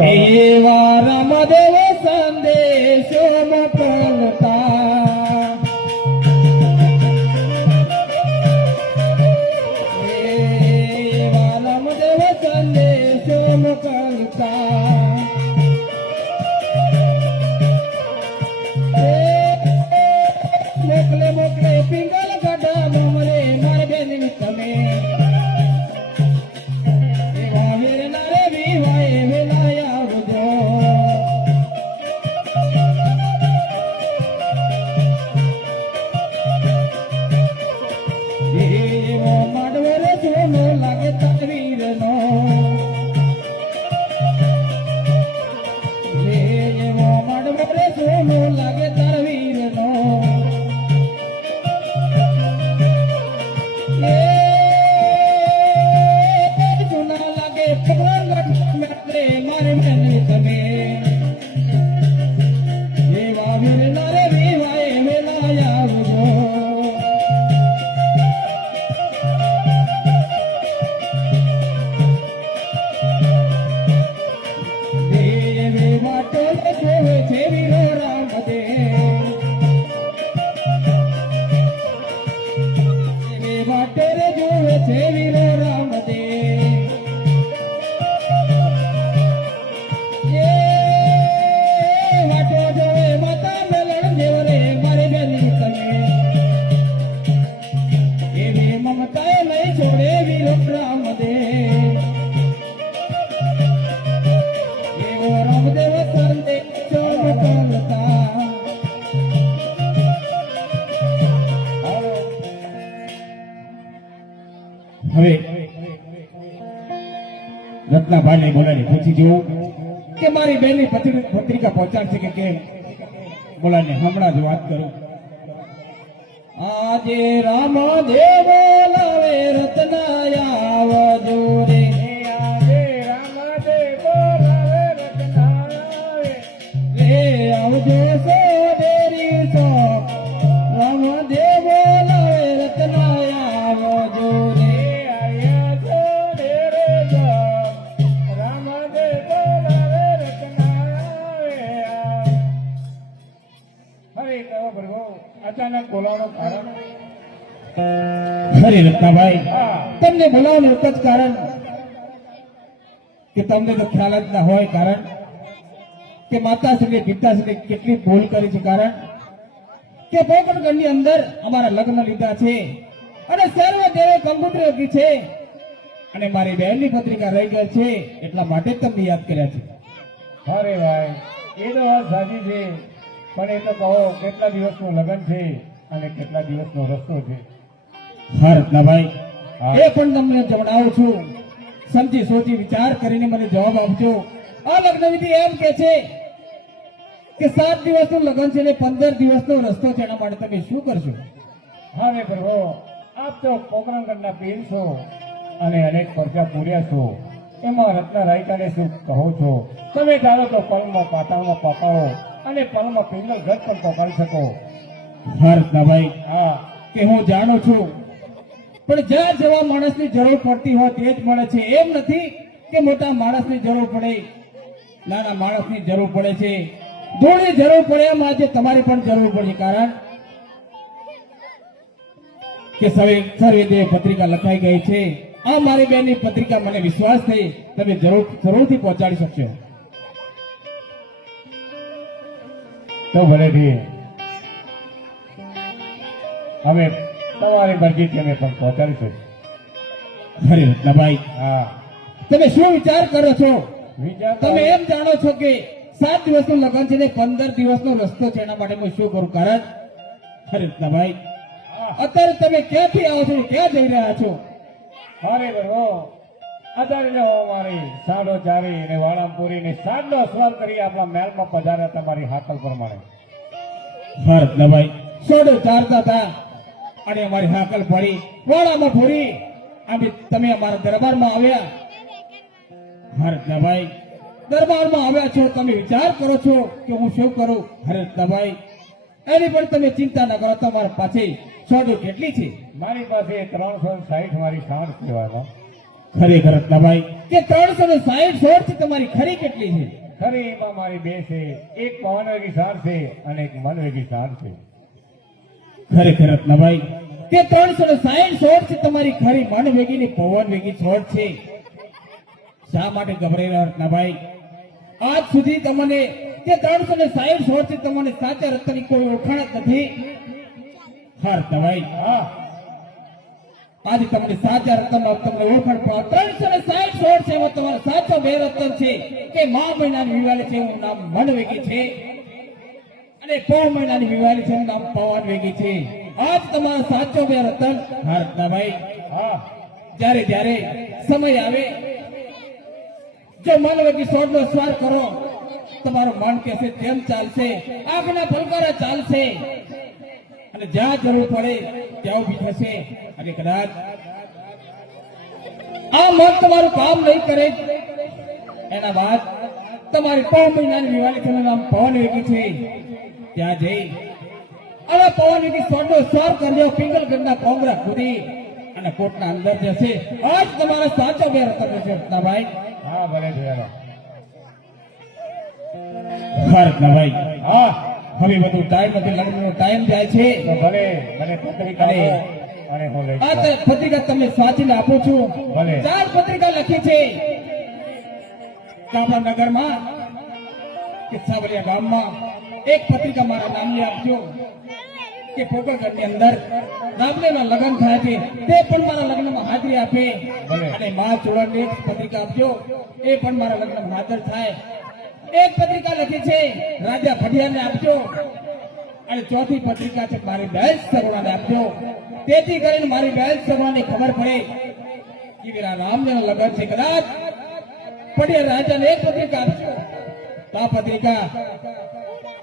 એવા રામદેવ સંદેશો મોકલતા એવા રામદેવ સંદેશો મોકલતા મોકલે મોકલે પિંગલ ગઢા મોમરે મારે બેન તમે એવા વીરના રે વિવાય વેલાય આવજો. એવો માંડવો રે સોનો લાગે તકવીરનો એવો માંડવો રે સોનો લાગે તકવીરનો સોના લાગે મારે બેન તમે એવા વીરના રે વિવાય વેલાય આવજો. દેવી વાટો જોવે છે વીરો રામદેવ દેવી વાટો રે જોવે છે વીરો રામદેવ એ વાટો જોવે માતા મેલણ દેવ રે મારે બેની તમે એવી મમતા નહીં છોડે વીરો રામદેવ એવો રામદેવ સંદેશો મોકલતા. હવે રત્નાભાઈને બોલાવી પૂછી જોઉં કે મારી બેનની પત્રિકા પહોંચાડશે કે કેમ. બોલાને હમણાં જ વાત કરું. આજે રામદેવ બોલાવે રત્નાયા આવજો રે આજે રામદેવ બોલાવે રત્નાયા રે આવજો સોદેરી સો રામદેવ બોલાવે રત્નાયા આવજો રે આયા સોદેરે સો રામદેવ બોલાવે રત્નાયા. હવે કહો પ્રભુ અચાનક બોલાવવાનું કારણ? ખરી રત્નાભાઈ હા તમને બોલાવવાનું એક જ કારણ કે તમને તો ખ્યાલ જ ના હોય. કારણ કે માતાશ્રીએ પિતાશ્રીએ કેટલી ભૂલ કરી છે. કારણ કે પોકરણગઢની અંદર અમારા લગ્ન લીધા છે અને સર્વ દેવે કંકોત્રી ઓળખી છે અને મારી બહેનની પત્રિકા રહી ગઈ છે. એટલા માટે જ તમને યાદ કર્યા છે. અરે ભાઈ એ તો વાત સાચી છે પણ એ તો કહો કેટલા દિવસનું લગ્ન છે અને કેટલા દિવસનો રસ્તો છે? હા રત્નાભાઈ હા. એ પણ તમને જણાવું છું. સમજી સોચી વિચાર કરીને મને જવાબ આપજો. આ લગ્ન વિધિ એમ કે છે કે 7 દિવસનું લગ્ન છે ને 15 દિવસનો રસ્તો છે. એના માટે તમે શું કરશો? હા ને પ્રભુ આપ તો પોકરણગઢના પીર છો અને અનેક પરચા પૂર્યા છો. એમાં રત્ન રાયકાને શું કહો છો? તમે ચાલો તો પલમાં પાતાળમાં પપાવો અને પલમાં પિંગલ ગઢ પણ પપાડી શકો. હા રત્નાભાઈ હા કે હું જાણું છું પણ જ્યાં જેવા માણસની જરૂર પડતી હોય તે જ મળે છે. એમ નથી કે મોટા માણસની જરૂર પડે, નાના માણસની જરૂર પડે છે. થોડી જરૂર પડે એમ આજે તમારી પણ જરૂર પડે. કારણ કે સર્વેદેવ પત્રિકા લખાઈ ગઈ છે. આ મારી બેનની પત્રિકા મને વિશ્વાસ થઈ તમે જરૂરથી પહોંચાડી શકશો. તો ભલે ઠીક હવે તમારી મરજીથી અમે પણ પહોંચાડીશું. અરે રત્નાભાઈ, હા, તમે શું વિચાર કરો છો? વિચાર તમે એમ જાણો છો કે 7 દિવસનું લગ્ન છે ને 15 દિવસનો રસ્તો છે, એના માટે હું શું કરું? કારણ અરે રત્નાભાઈ, અત્યારે તમે ક્યાંથી આવો છો, ક્યાં જઈ રહ્યા છો? અરે બરો અત્યારે જો મારી સાડો ચારી ને વાળામપુરી ને સાંજનો સ્વાર કરી આપણા મહેલમાં પધાર્યા તમારી હાકલ પ્રમાણે. હા રત્નાભાઈ, સોડો ચારતા હતા અને અમારી હાકલ પડી, વાળામાં ફોરી અમે તમે અમારા દરબારમાં આવ્યા. હા રત્નાભાઈ, દરબારમાં આવ્યા છો, તમે વિચાર કરો છો કે હું શું કરું? હા રત્નાભાઈ, એની પણ તમે ચિંતા ન કરો, તમારા પાસે સોડો કેટલી છે? મારી પાસે 360 મારી સાંડ કહેવામાં. ખરેખર રત્નાભાઈ કે 360 સોળ છે, તમારી ખરી કેટલી છે? ખરી એમાં મારી બે છે, એક પવન વેગી સાંડ છે અને એક મન વેગી સાંડ છે. ખરેખર રત્નાભાઈ કે 360 સોળ છે, તમારી ખરી મન વેગી ની પવન વેગી સોળ છે. શા માટે ગભરાઈ રત્નાભાઈ? આજ સુધી તમને કે 360 સોળ છે, તમને સાચા રત્નની કોઈ ઓળખાણ જ નથી. હા રત્નાભાઈ, હા, આજે તમને સાચા રત્નનો તમને ઓળખાણ પાડો. 360 સોળ છે, એમાં તમારો સાચો બે રત્ન છે કે મા મહિનાની વિવાળી છે, એનું નામ મન વેગી છે, અને પૌ મહિનાની વિવાળી છે, એનું નામ પવન વેગી છે. આજ તમારો સાચો બે રત્ન. હા રત્નાભાઈ, હા, જ્યારે જ્યારે સમય આવે, જો મન વેગી સોળનો સ્વાર કરો, તમારું મન કહેશે તેમ ચાલશે, આંખના પલકારા ચાલશે, અને જ્યાં જરૂર પડે ત્યાં ઉભી થશે. અને કદાચ આ મન તમારું કામ નહીં કરે, એના બાદ તમારી 5 મહિનાની વિવાળી છે, એનું નામ પવન વેગી છે, ત્યાં જઈ હવે પવન વેગી સોળનો સ્વાર કરજો, પિંગલગઢના કોંગરા ખુદી અને કોટના અંદર જશે. આજ તમારો સાચો બે રત્ન છે રત્નાભાઈ. હા, ભલે જોયેલો. હા રત્નાભાઈ, હા, હવે બધું ટાઈમ નથી, લગ્નનો ટાઈમ જાય છે. તો ભલે મને પત્રિકા આપો અને હું લઈ આ તો પત્રિકા તમને સાચીને આપું છું. ભલે. 4 પત્રિકા લખી છે કે આપણા નગરમાં કે સાવરિયા ગામમાં એક પત્રિકા મારા નામની આપજો કે પોકળગઢની અંદર રામદેવના લગ્ન થાય છે, તે પણ મારા લગ્નમાં હાજરી આપે. ભલે. અને મા ચૂડણની એક પત્રિકા આપજો, એ પણ મારા લગ્નમાં હાજર થાય. એક પત્રિકા લખી છે રાજા ભડિયાને આપજો, અને ચોથી પત્રિકા છે મારી બહેન સગવડાને આપજો, તેથી કરીને મારી બહેન સગવડાને ખબર પડે કે વીરા રામદેવના લગ્ન છે. કદાચ પડિયા રાજાને એક પત્રિકા આપજો, તો આ પત્રિકા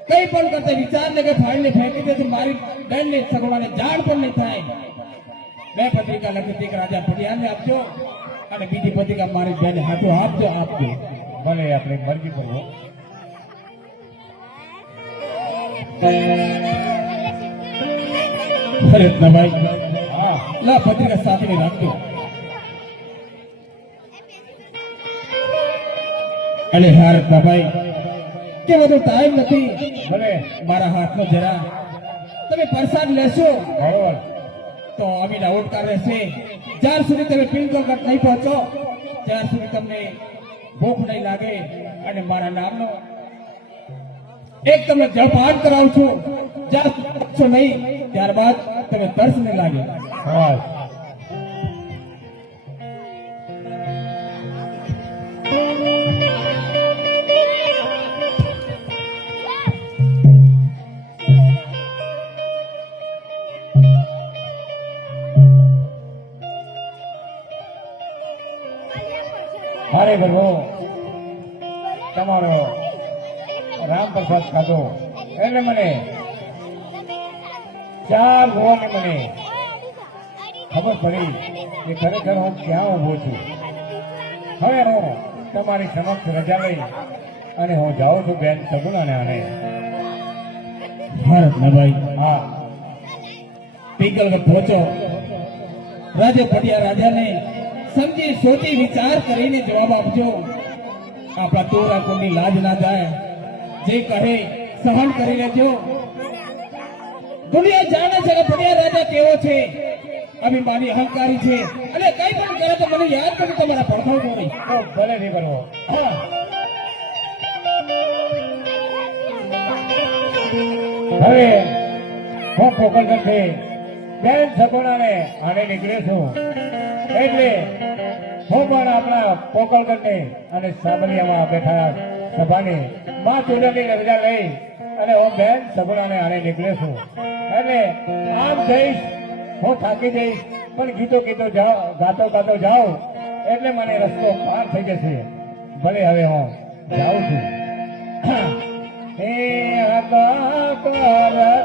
કઈ પણ કરતા વિચારને કે ફાડીને ફેંકી દે, તો મારી બહેનને સગવડાને જાણ પણ નહીં થાય. 2 પત્રિકા લખી છે, એક રાજા ભડિયાને આપજો અને બીજી પત્રિકા મારી બહેન હાથો આપજો. ભલે આપણી મરજી કરવો. અરે રત્નાભાઈ, હા, લા પત્રિકા સાથે રાખજો. અને હા રત્નાભાઈ કે બધો ટાઈમ નથી, ભલે. મારા હાથનો જરા તમે પ્રસાદ લેશો બરોબર. તો અમીના ઓટકાર રહેશે. જ્યાર સુધી તમે પિંગલગઢ નહીં પહોંચો, ત્યાર સુધી તમને ભૂખ નહીં લાગે. અને મારા નામનો એક તમને જળપાન કરાવું છું, જ્યાં સુધી પહોંચો નહીં ત્યારબાદ તમે તરસ નહીં લાગે. હા, હારે ગરબો તમારો રામપ્રસાદ ખાધો એટલે મને 4 ભુવને મને ખબર પડી કે ખરેખર હું ક્યાં ઊભો છું. હવે હું તમારી સમક્ષ રજા લઈ અને હું જાઉં છું બેન સગુણાને આને. હા રત્નાભાઈ, હા, પિંગલગઢ પહોંચો, રાજે પડિયા રાજાને સમજી સોચી વિચાર કરીને જવાબ આપજો. આપણા તોરા કોની લાજ ના જાય, જે કહે સહન કરી લેજો. દુનિયા જાણે છે કે પડિયા રાજા કેવો છે, અભિમાની અહંકારી છે, અને કઈ પણ કરે તો મને યાદ કરી તમારા પડખાવ જોડી. તો ભલે નહીં કરવો. હા, હવે હું પોકળગઢથી બેન સગુણાને આને નીકળે છું એટલે હું પણ આપણા પોકળગઢની અને સાબલિયામાં બેઠા સભાની માં ચૂડલની રજા લઈ અને હું બેન સગુણાને આને નીકળે છું એટલે આમ જઈશ હું થાકી જઈશ પણ ગીતો ગાતો જાઉં એટલે મને રસ્તો પાર થઈ જશે ભલે હવે હું જાઉં છું હે હકા કર